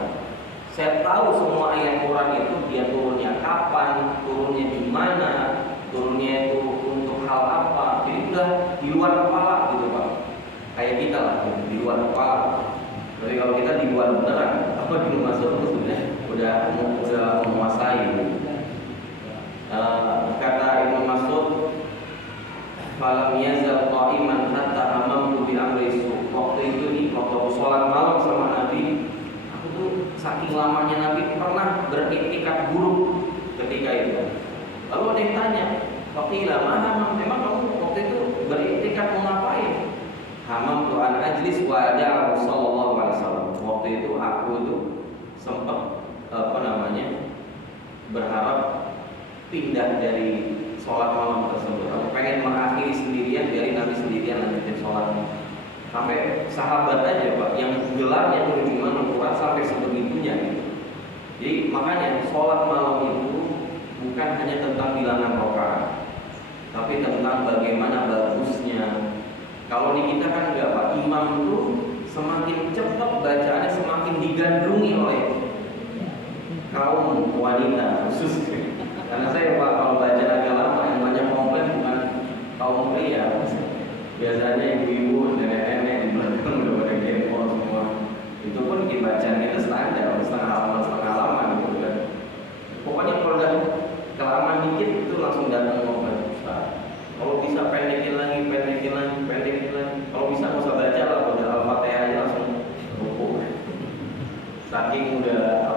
Saya tahu semua ayat Quran itu dia turunnya kapan, turunnya di mana, turunnya itu untuk hal apa. Jadi udah di luar kepala gitu Pak. Kayak kita lah, di luar kepala. Tapi kalau kita di luar beneran, apa di rumah masuk itu sebenarnya udah menguasai. Kata Ibnu Mas'ud, "Falam yazal qa'iman hatta hamamtu bi amri su." Waktu itu nih, waktu sholat malam sama Nabi, aku tuh saking lamanya Nabi pernah beriktikad buruk ketika itu. Lalu ada yang tanya, "Waqila ma hamam?" Memang kamu waktu itu beriktikad mau ngapain? Hamam tu an ajlis wa ada sallallahu alaihi wasallam. Waktu itu aku tuh sempat berharap pindah dari sholat malam tersebut. Aku pengen mengakhiri sendirian, biarin Nabi sendirian lanjutin sholat. Sampai sahabat aja Pak yang gelarnya cuma Al-Quran sampai sebegitunya gitu. Jadi makanya sholat malam itu bukan hanya tentang bilangan rakaat, tapi tentang bagaimana bagusnya. Kalau di kita kan enggak Pak, imam itu semakin cepat bacaannya semakin digandrungi oleh kaum wanita khusus. Karena saya Pak kalau baca agak lama yang banyak komplain bukan kaum pria. Biasanya ibu-ibu, nenek-nenek di belakang udah pada handphone semua. Itu pun dibacanya itu standar, setengah halaman gitu kan. Pokoknya kalau udah kelamaan dikit itu langsung datang komplain. Kalau bisa pendekin lagi. Kalau bisa nggak usah baca lah, udah Al-Fatihah aja langsung rukuk. Saking udah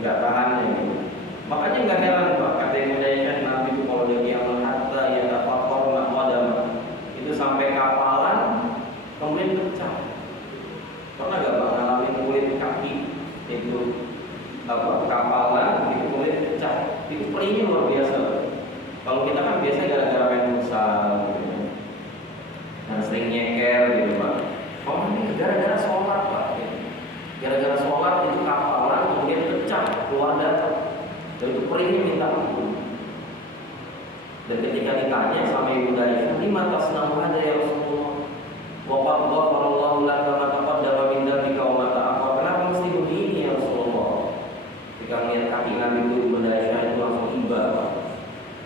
nggak tahannya gitu. Makanya nggak heran Pak, kata yang mudahnya Nabi itu kalau dia kiamat hatta ya dapat korma wadam itu sampai kapalan kemudian pecah. Pernah nggak Pak ngalamin kulit kaki itu kapalan itu kulit pecah? Itu perihnya luar biasa. Kalau kita kan biasa gara-gara main futsal gitu. Dan sering nyeker gitu Pak. Oh ini gara-gara sholat Pak. Gara-gara sholat itu kapalan kemudian pecah keluar darah. Dan itu perihnya minta ampun. Dan ketika ditanya sama Ibu Aisyah, "Lima tasnamu hadza ya Rasulullah? Wa qad ghafarallahu laka ma taqaddama min dzambika wa ma ta'akhkhara." Kenapa mesti begini ya Rasulullah? Ketika melihat kaki Nabi itu Ibu Aisyah itu langsung iba.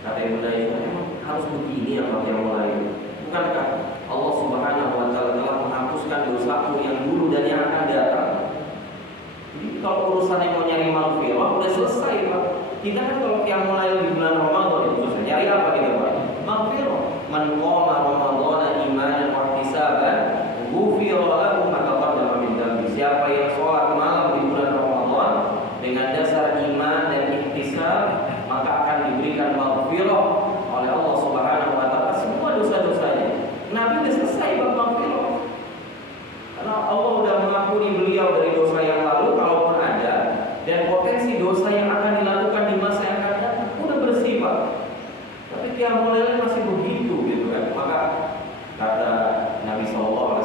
Kata Ibu Aisyah, "Emang harus begini ya Pak yang mulai? Bukankah Allah Subhanahu wa taala telah menghapuskan dosaku yang dulu dan yang akan datang?" Jadi kalau urusan yang mau nyari maghfirah udah selesai Pak. Kita kan kalau yang mulai di bulan Ramadan itu susah. Nyari apa kita Pak? Maghfirah. Man qama Ramadhana imanan wa ihtisaban ghufira lahu ma taqaddama min dhanbi. Siapa yang sholat malam di bulan Ramadan dengan dasar iman dan ihtisab, maka akan diberikan maghfirah oleh Allah Subhanahu wa taala semua dosa-dosanya. Nabi sudah selesai bab maghfirah. Karena Allah sudah mengampuni beliau dari dosa yang lalu kalaupun ada, dan potensi dosa yang akan dilakukan di masa yang akan datang udah bersih Pak. Tapi qiyamul lail masih begitu gitu kan. Maka kata Nabi SAW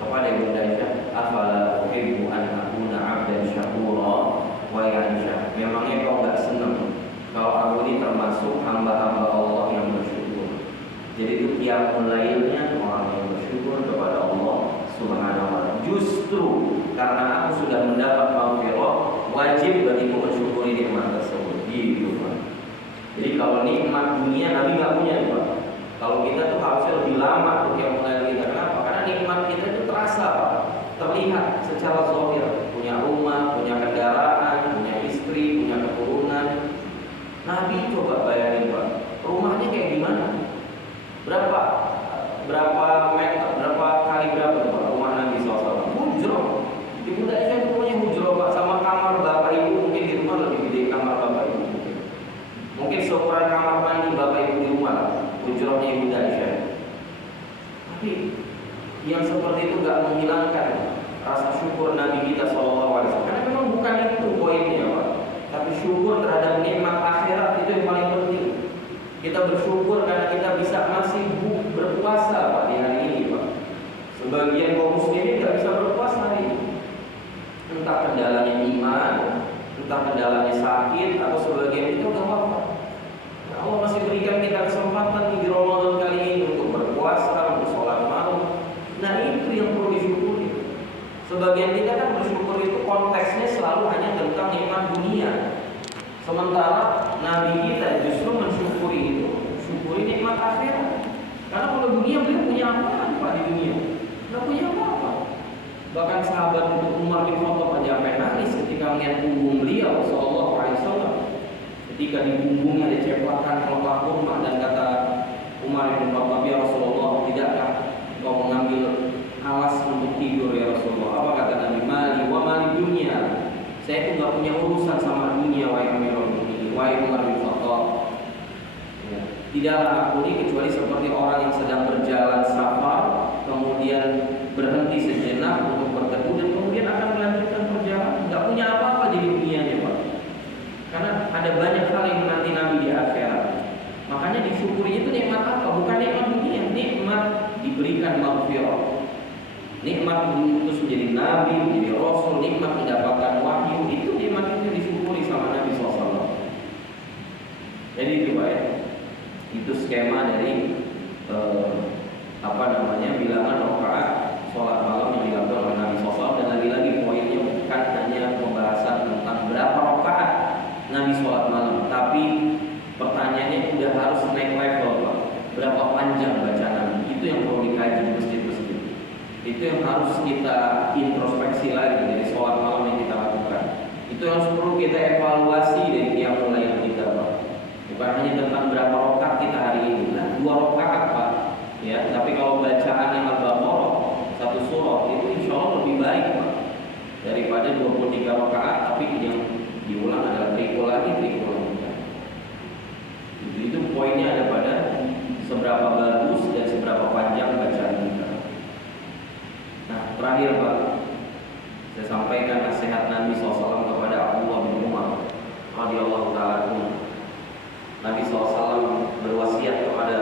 kepada Ibu Aisyah, "Afala uhibbu an akuna 'abdan syakura wa Aisyah." Memangnya kau enggak senang kalau aku ini termasuk hamba-hamba Allah yang bersyukur. Jadi itu qiyamul lailnya orang yang bersyukur kepada Allah Subhanahu wa ta'ala. Justru karena aku sudah mendapat maghfirah, wajib bagiku mensyukuri nikmat tersebut. Gitu Pak. Jadi kalau nikmat dunia Nabi nggak punya Pak. Kalau kita tuh harusnya lebih lama tuh yang mulai kita. Kenapa? Karena nikmat kita itu terasa Pak, terlihat secara zahir. Punya rumah, punya kendaraan, punya istri, punya keturunan. Nabi coba bayangin Pak, rumahnya kayak gimana? Berapa meter, berapa kali berapa Pak rumah Nabi SAW? Hujroh. Ibu Aisyah itu punya hujroh Pak, sama kamar bapak ibu mungkin di rumah lebih gede kamar bapak ibu. Mungkin seukuran kamar mandi bapak ibu di rumah, hujrohnya Ibu Aisyah. Tapi yang seperti itu gak menghilangkan rasa syukur Nabi kita SAW. Karena memang bukan itu poinnya Pak, tapi syukur terhadap nikmat akhirat itu yang paling penting. Kita bersyukur karena kita bisa masih berpuasa Pak di hari ini Pak. Sebagian kaum muslimin tidak bisa berpuasa hari ini. Entah kendalanya iman, entah kendalanya sakit, atau sebagian itu udah wafat. Nah, Allah masih berikan kita kesempatan di Ramadan kali ini untuk berpuasa, untuk sholat malam. Nah itu yang perlu disyukuri. Sebagian kita kan bersyukur itu konteksnya selalu hanya Karena kalau dunia beliau punya apa Pak di dunia? Nggak punya apa-apa. Bahkan sahabat untuk Umar bin Khattab aja sampai nangis ketika melihat punggung beliau Sallallahu Alaihi Wasallam. Ketika di punggungnya dicepakkan pelepah kurma dan kata Umar bin Khattab, ya Rasulullah, tidakkah kau mengambil alas untuk tidur ya Rasulullah? Apa kata Nabi? Mali wa mali dunia. Saya itu nggak punya urusan sama dunia, wahai Amirul Mukminin, wahai Umar bin Khattab. Ya. Tidaklah aku ini kecuali seperti orang yang sedang berjalan safar, kemudian berhenti sejenak untuk berteduh dan kemudian akan melanjutkan perjalanan. Nggak punya apa-apa jadi dunianya, Pak. Karena ada banyak hal yang menanti Nabi di akhirat. Makanya disyukuri itu nikmat apa? Bukan nikmat dunia, nikmat diberikan maghfirah. Nikmat diutus menjadi nabi, menjadi rasul, nikmat mendapatkan wahyu, itu nikmat itu disyukuri sama Nabi SAW. Jadi itu Pak ya. Itu skema dari bilangan rakaat sholat malam yang dilakukan oleh Nabi SAW. Dan lagi-lagi poinnya bukan hanya pembahasan tentang berapa rakaat Nabi sholat malam, tapi pertanyaannya udah harus naik level Pak. Berapa panjang bacaan Nabi? Itu yang perlu dikaji di masjid-masjid. Itu yang harus kita introspeksi lagi dari sholat malam yang kita lakukan. Itu yang harus perlu kita evaluasi dari qiyamul lail kita Pak. Bukan hanya tentang berapa rakaat kita hari ini. Nah, 2 rakaat Pak. Ya, tapi kalau bacaan yang Al-Baqarah satu surah itu insya Allah lebih baik Pak daripada 23 rakaat tapi yang diulang adalah trikul lagi. Itu poinnya ada pada seberapa bagus dan seberapa panjang bacaan kita. Nah, terakhir Pak, saya sampaikan nasihat Nabi SAW kepada Abdullah bin Umar radhiyallahu ta'ala anhu. Nabi SAW berwasiat kepada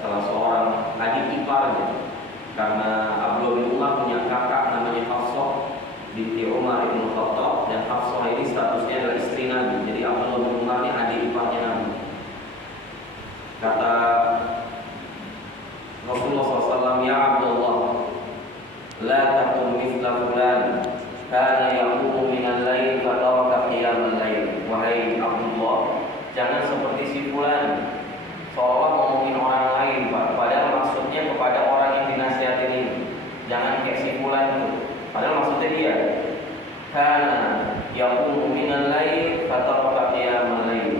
salah seorang adik iparnya, karena Abdullah bin Umar punya kakak namanya Hafsah binti Umar bin Khattab, dan Hafsah ini statusnya adalah istri Nabi. Jadi Abdullah bin Umar ini adik iparnya Nabi. Kata Rasulullah SAW, ya Abdullah, la takun mithla fulan kana yaqumu minal lail fa taraka qiyamal lail. Wahai Abdullah, jangan seperti si fulan, seolah ngomongin orang lain Pak, padahal maksudnya kepada orang yang dinasihatin ini. Jangan kayak si fulan itu, padahal maksudnya dia. Karena yaqumu minal lail fa taraka qiyamal lail.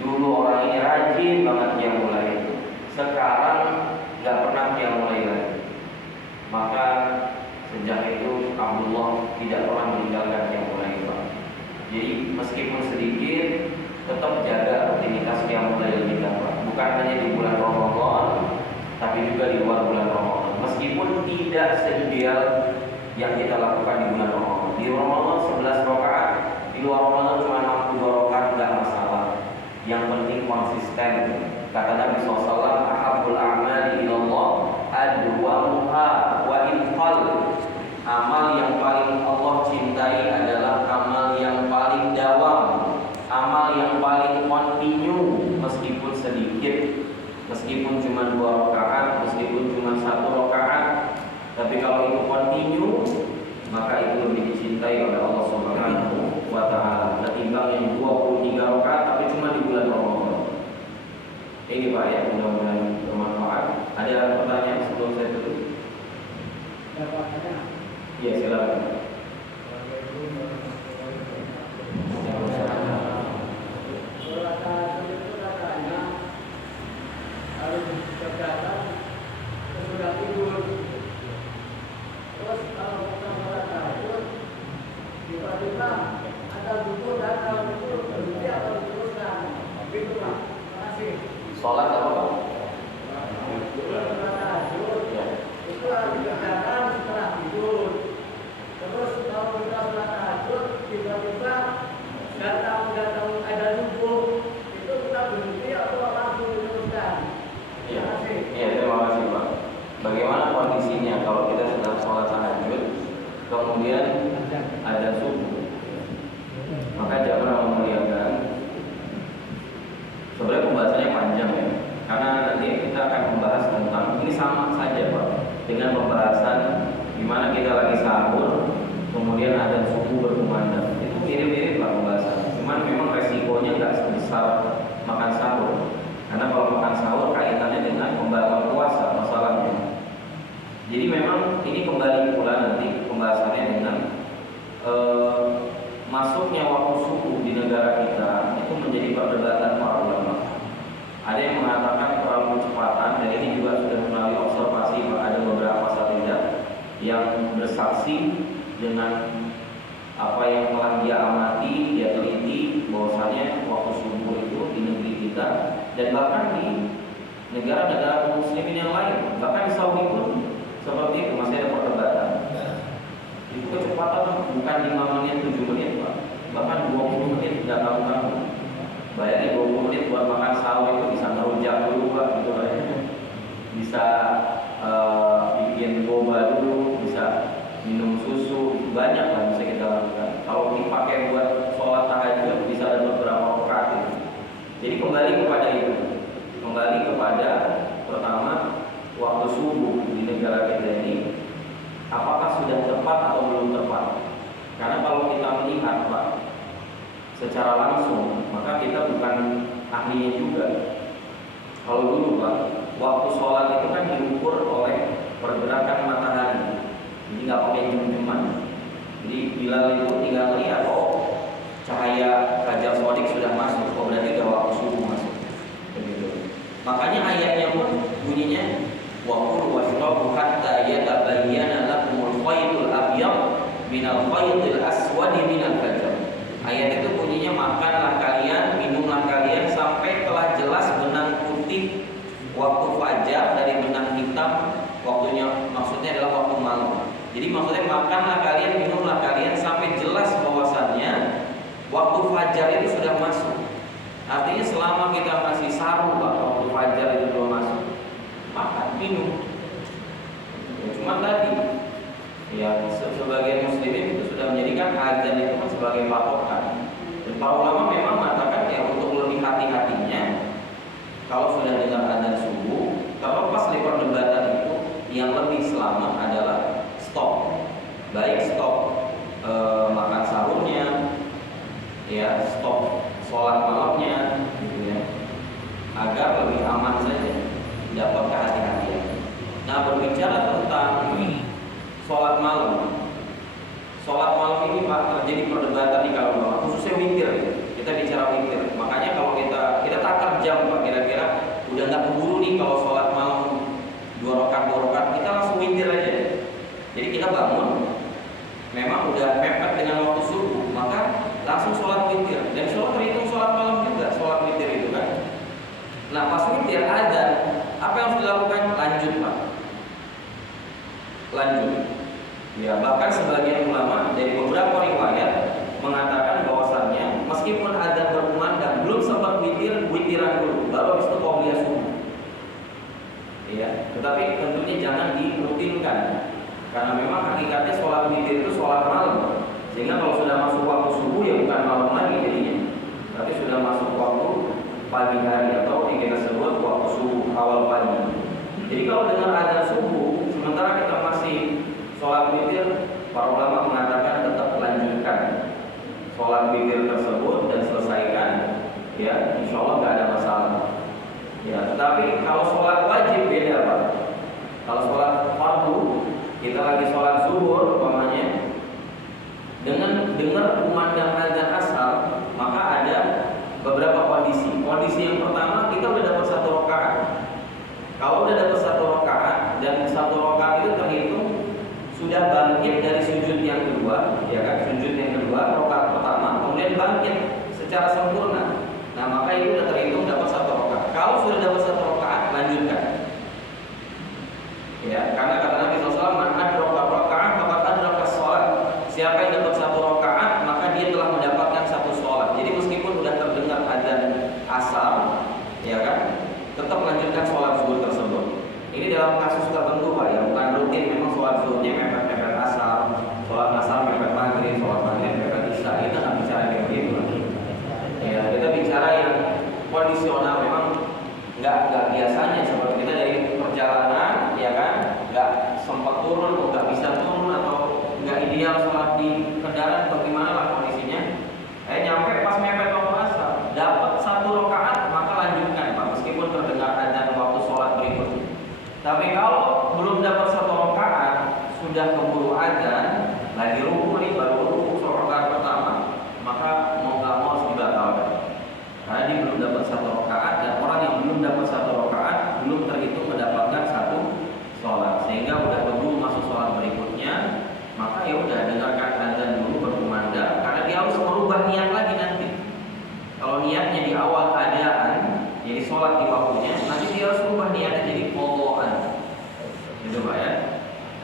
Dulu orang ini rajin banget qiyamul lail, sekarang nggak pernah qiyamul lail lagi. Maka sejak itu Abdullah tidak pernah meninggalkan qiyamul lail Pak. Jadi meskipun sedikit, tetap jaga rutinitas qiyamul lail kita Pak. Bukan hanya di bulan Ramadan, tapi juga di luar bulan Ramadan. Meskipun tidak seideal yang kita lakukan di bulan Ramadan. Di Ramadan 11 rakaat, di luar Ramadan cuma 62 rakaat, enggak masalah. Yang penting konsisten. Kata Nabi SAW, ahabbul a'mali ilallah adwamuha wa inqal. Amal yang paling Allah cintai adalah amal yang paling dawam, amal yang paling continue, meskipun sedikit, meskipun cuma 2 rakaat, meskipun cuma 1 rakaat, tapi kalau itu continue, maka itu lebih dicintai oleh Allah Subhanahu wa ta'ala ketimbang yang 23 rakaat tapi cuma di bulan Ramadan. Ini Pak ya, mudah-mudahan bermanfaat. Ada pertanyaan sebelum saya tutup? Iya, silakan. Sholat apa Pak? Ya. Itu dikerjakan setelah tidur. Terus kalau kita sholat tahajud, tiba-tiba datang ada subuh, itu kita berhenti atau langsung diteruskan? Iya, terima kasih Pak. Bagaimana kondisinya kalau kita sedang sholat tahajud, kemudian ada subuh? Maka jangan memuliakan. Sebenarnya pembahasannya panjang ya, karena nanti kita akan membahas tentang ini sama saja Pak dengan pembahasan dimana kita lagi sahur, kemudian ada subuh berkumandang. Itu mirip-mirip lah pembahasan. Cuman memang resikonya nggak sebesar makan sahur, karena kalau makan sahur kaitannya dengan pembahasan puasa, masalah kembali pula nanti pembahasannya dengan masuknya waktu subuh di negara kita itu menjadi perdebatan para ulama. Ada yang mengatakan terlalu kecepatan, dan ini juga sudah melalui observasi ada beberapa satelit yang bersaksi dengan apa yang telah dia amati, dia teliti bahwasanya waktu subuh itu di negeri kita dan bahkan di negara-negara muslimin yang lain, bahkan di Saudi pun seperti itu, masih ada perdebatan. Itu kecepatan bukan 5 menit, 7 menit, Pak. Bahkan 20 menit tidak tahu-tahu. Bayangin 20 menit buat makan sahur itu bisa ngerujak dulu, Pak, gitu lah ya. Bisa bikin boba dulu, bisa minum susu, banyak lah bisa kita lakukan. Kalau dipakai buat sholat tahajud bisa ada beberapa rakaat. Jadi kembali kepada itu, kembali kepada pertama waktu subuh di negara kita ini, apakah sudah tepat atau belum tepat? Karena kalau kita melihat, Pak, secara langsung, maka kita bukan ahlinya juga. Kalau dulu, Pak, waktu sholat itu kan diukur oleh pergerakan matahari. Jadi nggak pakai jam-jaman. Jadi Bilal itu tinggal lihat, oh cahaya fajar shodiq sudah masuk, oh berarti udah waktu subuh masuk. Begitu. Makanya ayatnya pun bunyinya waqul washrabu hatta yatabayyana lakumul khaytul abyad minal khaytil aswadi minal fajr. Ayat itu bunyinya makanlah kalian, minumlah kalian sampai telah jelas benang putih waktu fajar dari benang hitam. Waktunya maksudnya adalah waktu malam. Jadi maksudnya makanlah kalian, minumlah kalian sampai jelas bahwasannya waktu fajar itu sudah masuk. Artinya selama kita masih saru, Pak, waktu fajar itu belum masuk, makan, minum. Ya, cuma tadi, ya sebagian muslimin itu sudah menjadikan azan itu sebagai patokan. Dan para ulama memang mengatakan ya untuk lebih hati-hatinya, kalau sudah dengar azan subuh, terlepas dari perdebatan itu, yang lebih selamat adalah stop, baik stop makan sahurnya, ya stop sholat malamnya, gitu ya, agar lebih aman saja, dapat kehati-hatian. Nah, berbicara tentang sholat malam ini, Pak, terjadi perdebatan di kalangan khususnya witir. Kita bicara witir, makanya kalau kita takar jam, Pak, kira-kira udah nggak keburu nih kalau sholat malam 2 rakaat, kita langsung witir aja. Jadi kita bangun, memang udah mepet dengan waktu subuh, maka langsung sholat witir. Dan sholat terhitung sholat malam juga, sholat witir itu kan. Nah, pas witir azan, apa yang harus dilakukan? Lanjut, Pak. Lanjut. Ya, bahkan sebagian ulama dari beberapa riwayat mengatakan bahwasannya meskipun azan berkumandang, belum sempat witiran dulu, baru habis itu qobliyah subuh. Ya, tetapi tentunya jangan dirutinkan. Karena memang hakikatnya sholat witir itu sholat malam, sehingga kalau sudah masuk waktu subuh ya bukan malam lagi jadinya, tapi sudah masuk waktu pagi hari atau yang kita sebut waktu subuh awal pagi. Jadi kalau dengar azan subuh, sementara kita masih sholat witir, para ulama mengatakan tetap lanjutkan sholat witir tersebut dan selesaikan, ya insya Allah nggak ada masalah. Ya, tetapi kalau sholat wajib beda, Pak. Kalau sholat fardu, kita lagi sholat zuhur umpamanya, dengan dengar kumandang azan asar, maka ada beberapa kondisi. Kondisi yang pertama, kita udah dapat 1 rakaat. Kalau udah dapat 1 rakaat dan 1 rakaat itu terhitung sudah bangkit dari sujud yang kedua, ya kan? Sujud yang kedua, rakaat pertama, kemudian bangkit secara sempurna. Nah, maka itu sudah terhitung dapat 1 rakaat. Kalau sudah dapat 1 rakaat, lanjutkan. Ya, karena kata Nabi SAW, "Man adraka raka'ah faqad adraka shalah." Siapa yang dapat 1 rakaat, maka dia telah mendapatkan 1 sholat. Jadi meskipun sudah terdengar azan asar, ya kan, tetap lanjutkan sholat zuhur tersebut. Ini dalam kasus tertentu, Pak, ya, bukan rutin. Memang sholat zuhurnya mepet-mepet asar, sholat asar mepet maghrib, sholat maghrib mepet isya. Kita nggak bicara kayak begitu. Ya, kita bicara yang kondisional, memang nggak biasanya seperti kita dari perjalanan, ya kan, nggak sempat turun, nggak bisa turun, atau nggak ideal sholat di kendaraan, bagaimana lah kondisinya. Nyampe pas mepet waktu asar, dapat 1 rakaat, maka lanjutkan, Pak, meskipun terdengar azan waktu sholat berikutnya. Tapi kalau belum dapat 1 rakaat, sudah keburu azan, lagi ruku nih, baru ruku rakaat pertama, maka mau nggak mau harus dibatalkan. Karena dia belum dapat satu rakaat, dan orang yang belum dapat satu rakaat belum terhitung mendapatkan satu sholat, sehingga udah keburu masuk sholat berikutnya, maka ya udah dengarkan azan dulu berkumandang, karena dia harus merubah niat lagi nanti. Kalau niatnya di awal adaan, jadi sholat di waktunya, nanti dia harus rubah niatnya jadi qadhaan. Gitu Pak ya.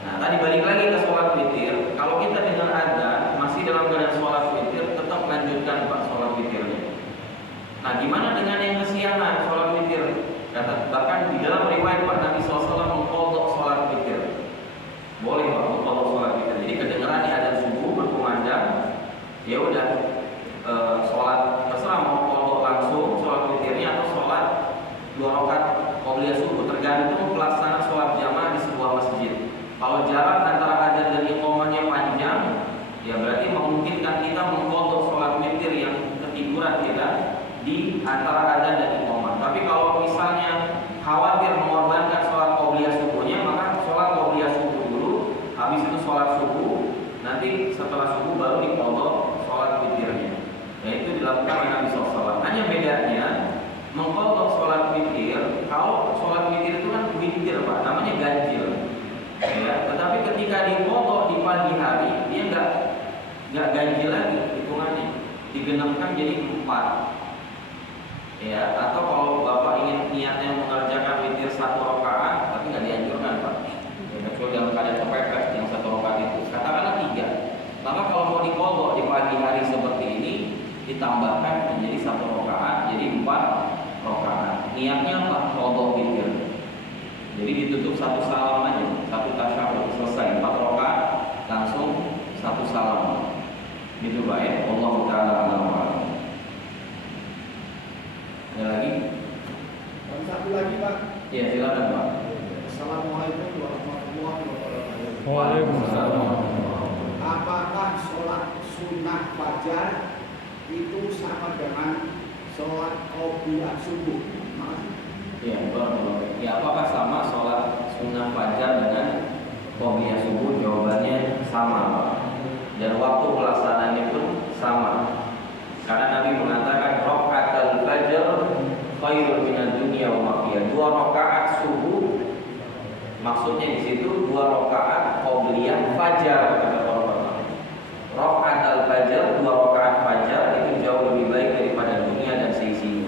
Nah, tadi balik lagi ke sholat witir. Kalau kita dengar azan masih dalam keadaan sholat witir, tetap lanjutkan Pak sholat witirnya. Nah, gimana dengan yang kesiangan sholat witir? Bahkan di dalam riwayat Pak Nabi SAW mengqadha sholat witir. Boleh Pak mengqadha sholat witir. Jadi kedengaran di azan subuh berkumandang, ya udah sholat terserah mau qadha langsung sholat witirnya atau sholat 2 rakaat qobliyah subuh, tergantung pelaksanaan sholat jamaah di sebuah masjid. Kalau jarak antara azan dan iqamahnya panjang, ya berarti memungkinkan kita mengqadha sholat witir yang ketiduran kita di antara azan dan iqamah. Tapi kalau misalnya khawatir mengorbankan sholat qobliyah subuhnya, maka sholat qobliyah subuh dulu, habis itu sholat subuh, nanti setelah subuh baru diqadha sholat witirnya. Yaitu dilakukan oleh Nabi SAW. Hanya bedanya mengqadha sholat witir, kalau sholat witir itu kan witir Pak, namanya ganjil. Ya, tetapi ketika diqadha di pagi hari, dia nggak ganjil lagi hitungannya, digenapkan jadi 4. Ya, atau kalau Bapak ingin niatnya mengerjakan witir 1 rakaat, tapi nggak dianjurkan Pak. Ya, kecuali dalam keadaan kepepet yang 1 rakaat itu, katakanlah 3. Maka kalau mau diqadha di pagi hari seperti ini, ditambahkan menjadi 1 rakaat, jadi 4 rakaat. Niatnya apa? Qadha witir. Jadi ditutup 1 salam aja, 1 tasyahud selesai, 4 rakaat langsung 1 salam. Gitu Pak ya. Wallahu taala a'lam. Ada lagi? Dan satu lagi Pak. Ya silakan Pak. Assalamualaikum warahmatullahi wabarakatuh. Waalaikumsalam. Apakah sholat sunnah fajar itu sama dengan sholat qobliyah subuh? Ya, betul. Ya, apakah sama sholat sunnah fajar dengan qobliyah subuh? Jawabannya sama Pak. Dan waktu pelaksanaannya pun sama. Karena Nabi mengatakan rakaatul fajr khairun minad dunya wa ma fiha. 2 rakaat subuh, maksudnya di situ 2 rakaat qobliyah fajar kata para ulama. Rakaatul fajr, 2 rakaat fajar itu jauh lebih baik daripada dunia dan seisinya.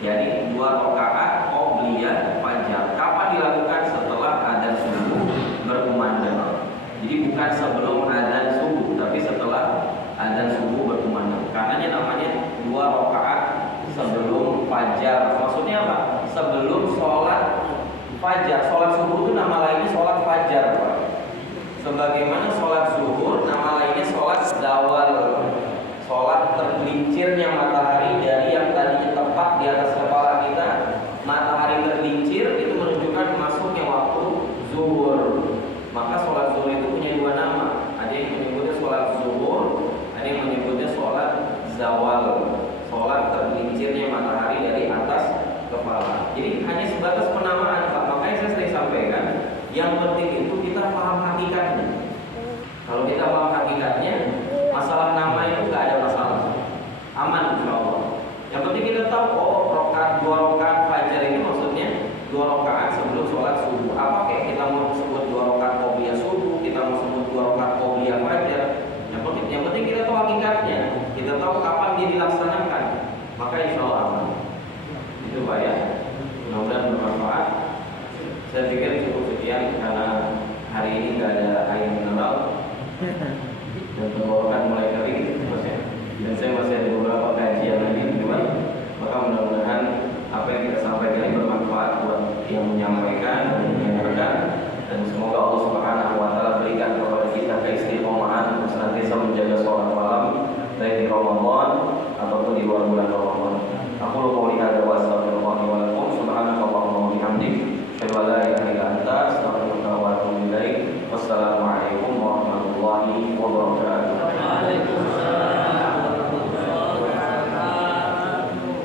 Jadi 2 rakaat qobliyah fajar. Kapan dilakukan? Setelah adzan subuh berkumandang. Jadi bukan sebelum adzan subuh, tapi setelah adzan subuh berkumandang. Karenanya namanya 2 rakaat sebelum fajar. Maksudnya apa? Sebelum sholat fajar. Sholat subuh itu nama lainnya sholat fajar Pak. Sebagaimana sholat zuhur nama lainnya sholat zawal, sholat tergelincirnya matahari dari yang tadinya tepat di atas kepala kita. Matahari tergelincir itu menunjukkan masuknya waktu zuhur. Maka sholat zuhur itu punya 2 nama. Ada yang menyebutnya sholat zuhur, ada yang menyebutnya sholat zawal, sholat tergelincirnya matahari dari atas kepala. Jadi hanya sebatas penamaan Pak. Makanya saya sering sampaikan, yang penting itu kita paham hakikatnya. Kalau kita paham hakikatnya, masalah nama itu nggak ada masalah, aman insya Allah. Yang penting kita tahu, oh rakaat 2 rakaat fajar ini maksudnya 2 rakaat sebelum sholat subuh. Apa kayak kita mau sebut 2 rakaat qobliyah subuh, kita mau sebut 2 rakaat qobliyah fajar. Yang penting kita tahu hakikatnya, kita tahu kapan dia dilaksanakan. Maka insya Allah aman. Itu Pak ya. Mudah-mudahan bermanfaat. Saya pikir cukup sekian karena hari ini nggak ada air mineral dan tenggorokan mulai kering, dan saya masih ada beberapa kajian lagi di luar. Maka mudah-mudahan apa yang kita sampaikan ini bermanfaat buat yang menyampaikan dan yang mendengarkan, dan semoga Allah Subhanahu wa taala berikan kepada kita keistiqomahan untuk senantiasa menjaga sholat malam baik di Ramadan ataupun di luar bulan Ramadan. Aku qouli hadza wa astaghfirullah wa lakum. Subhanakallahumma wa bihamdik, asyhadu an la ilaha illa anta, astaghfiruka wa atubu ilaik. Wassalamu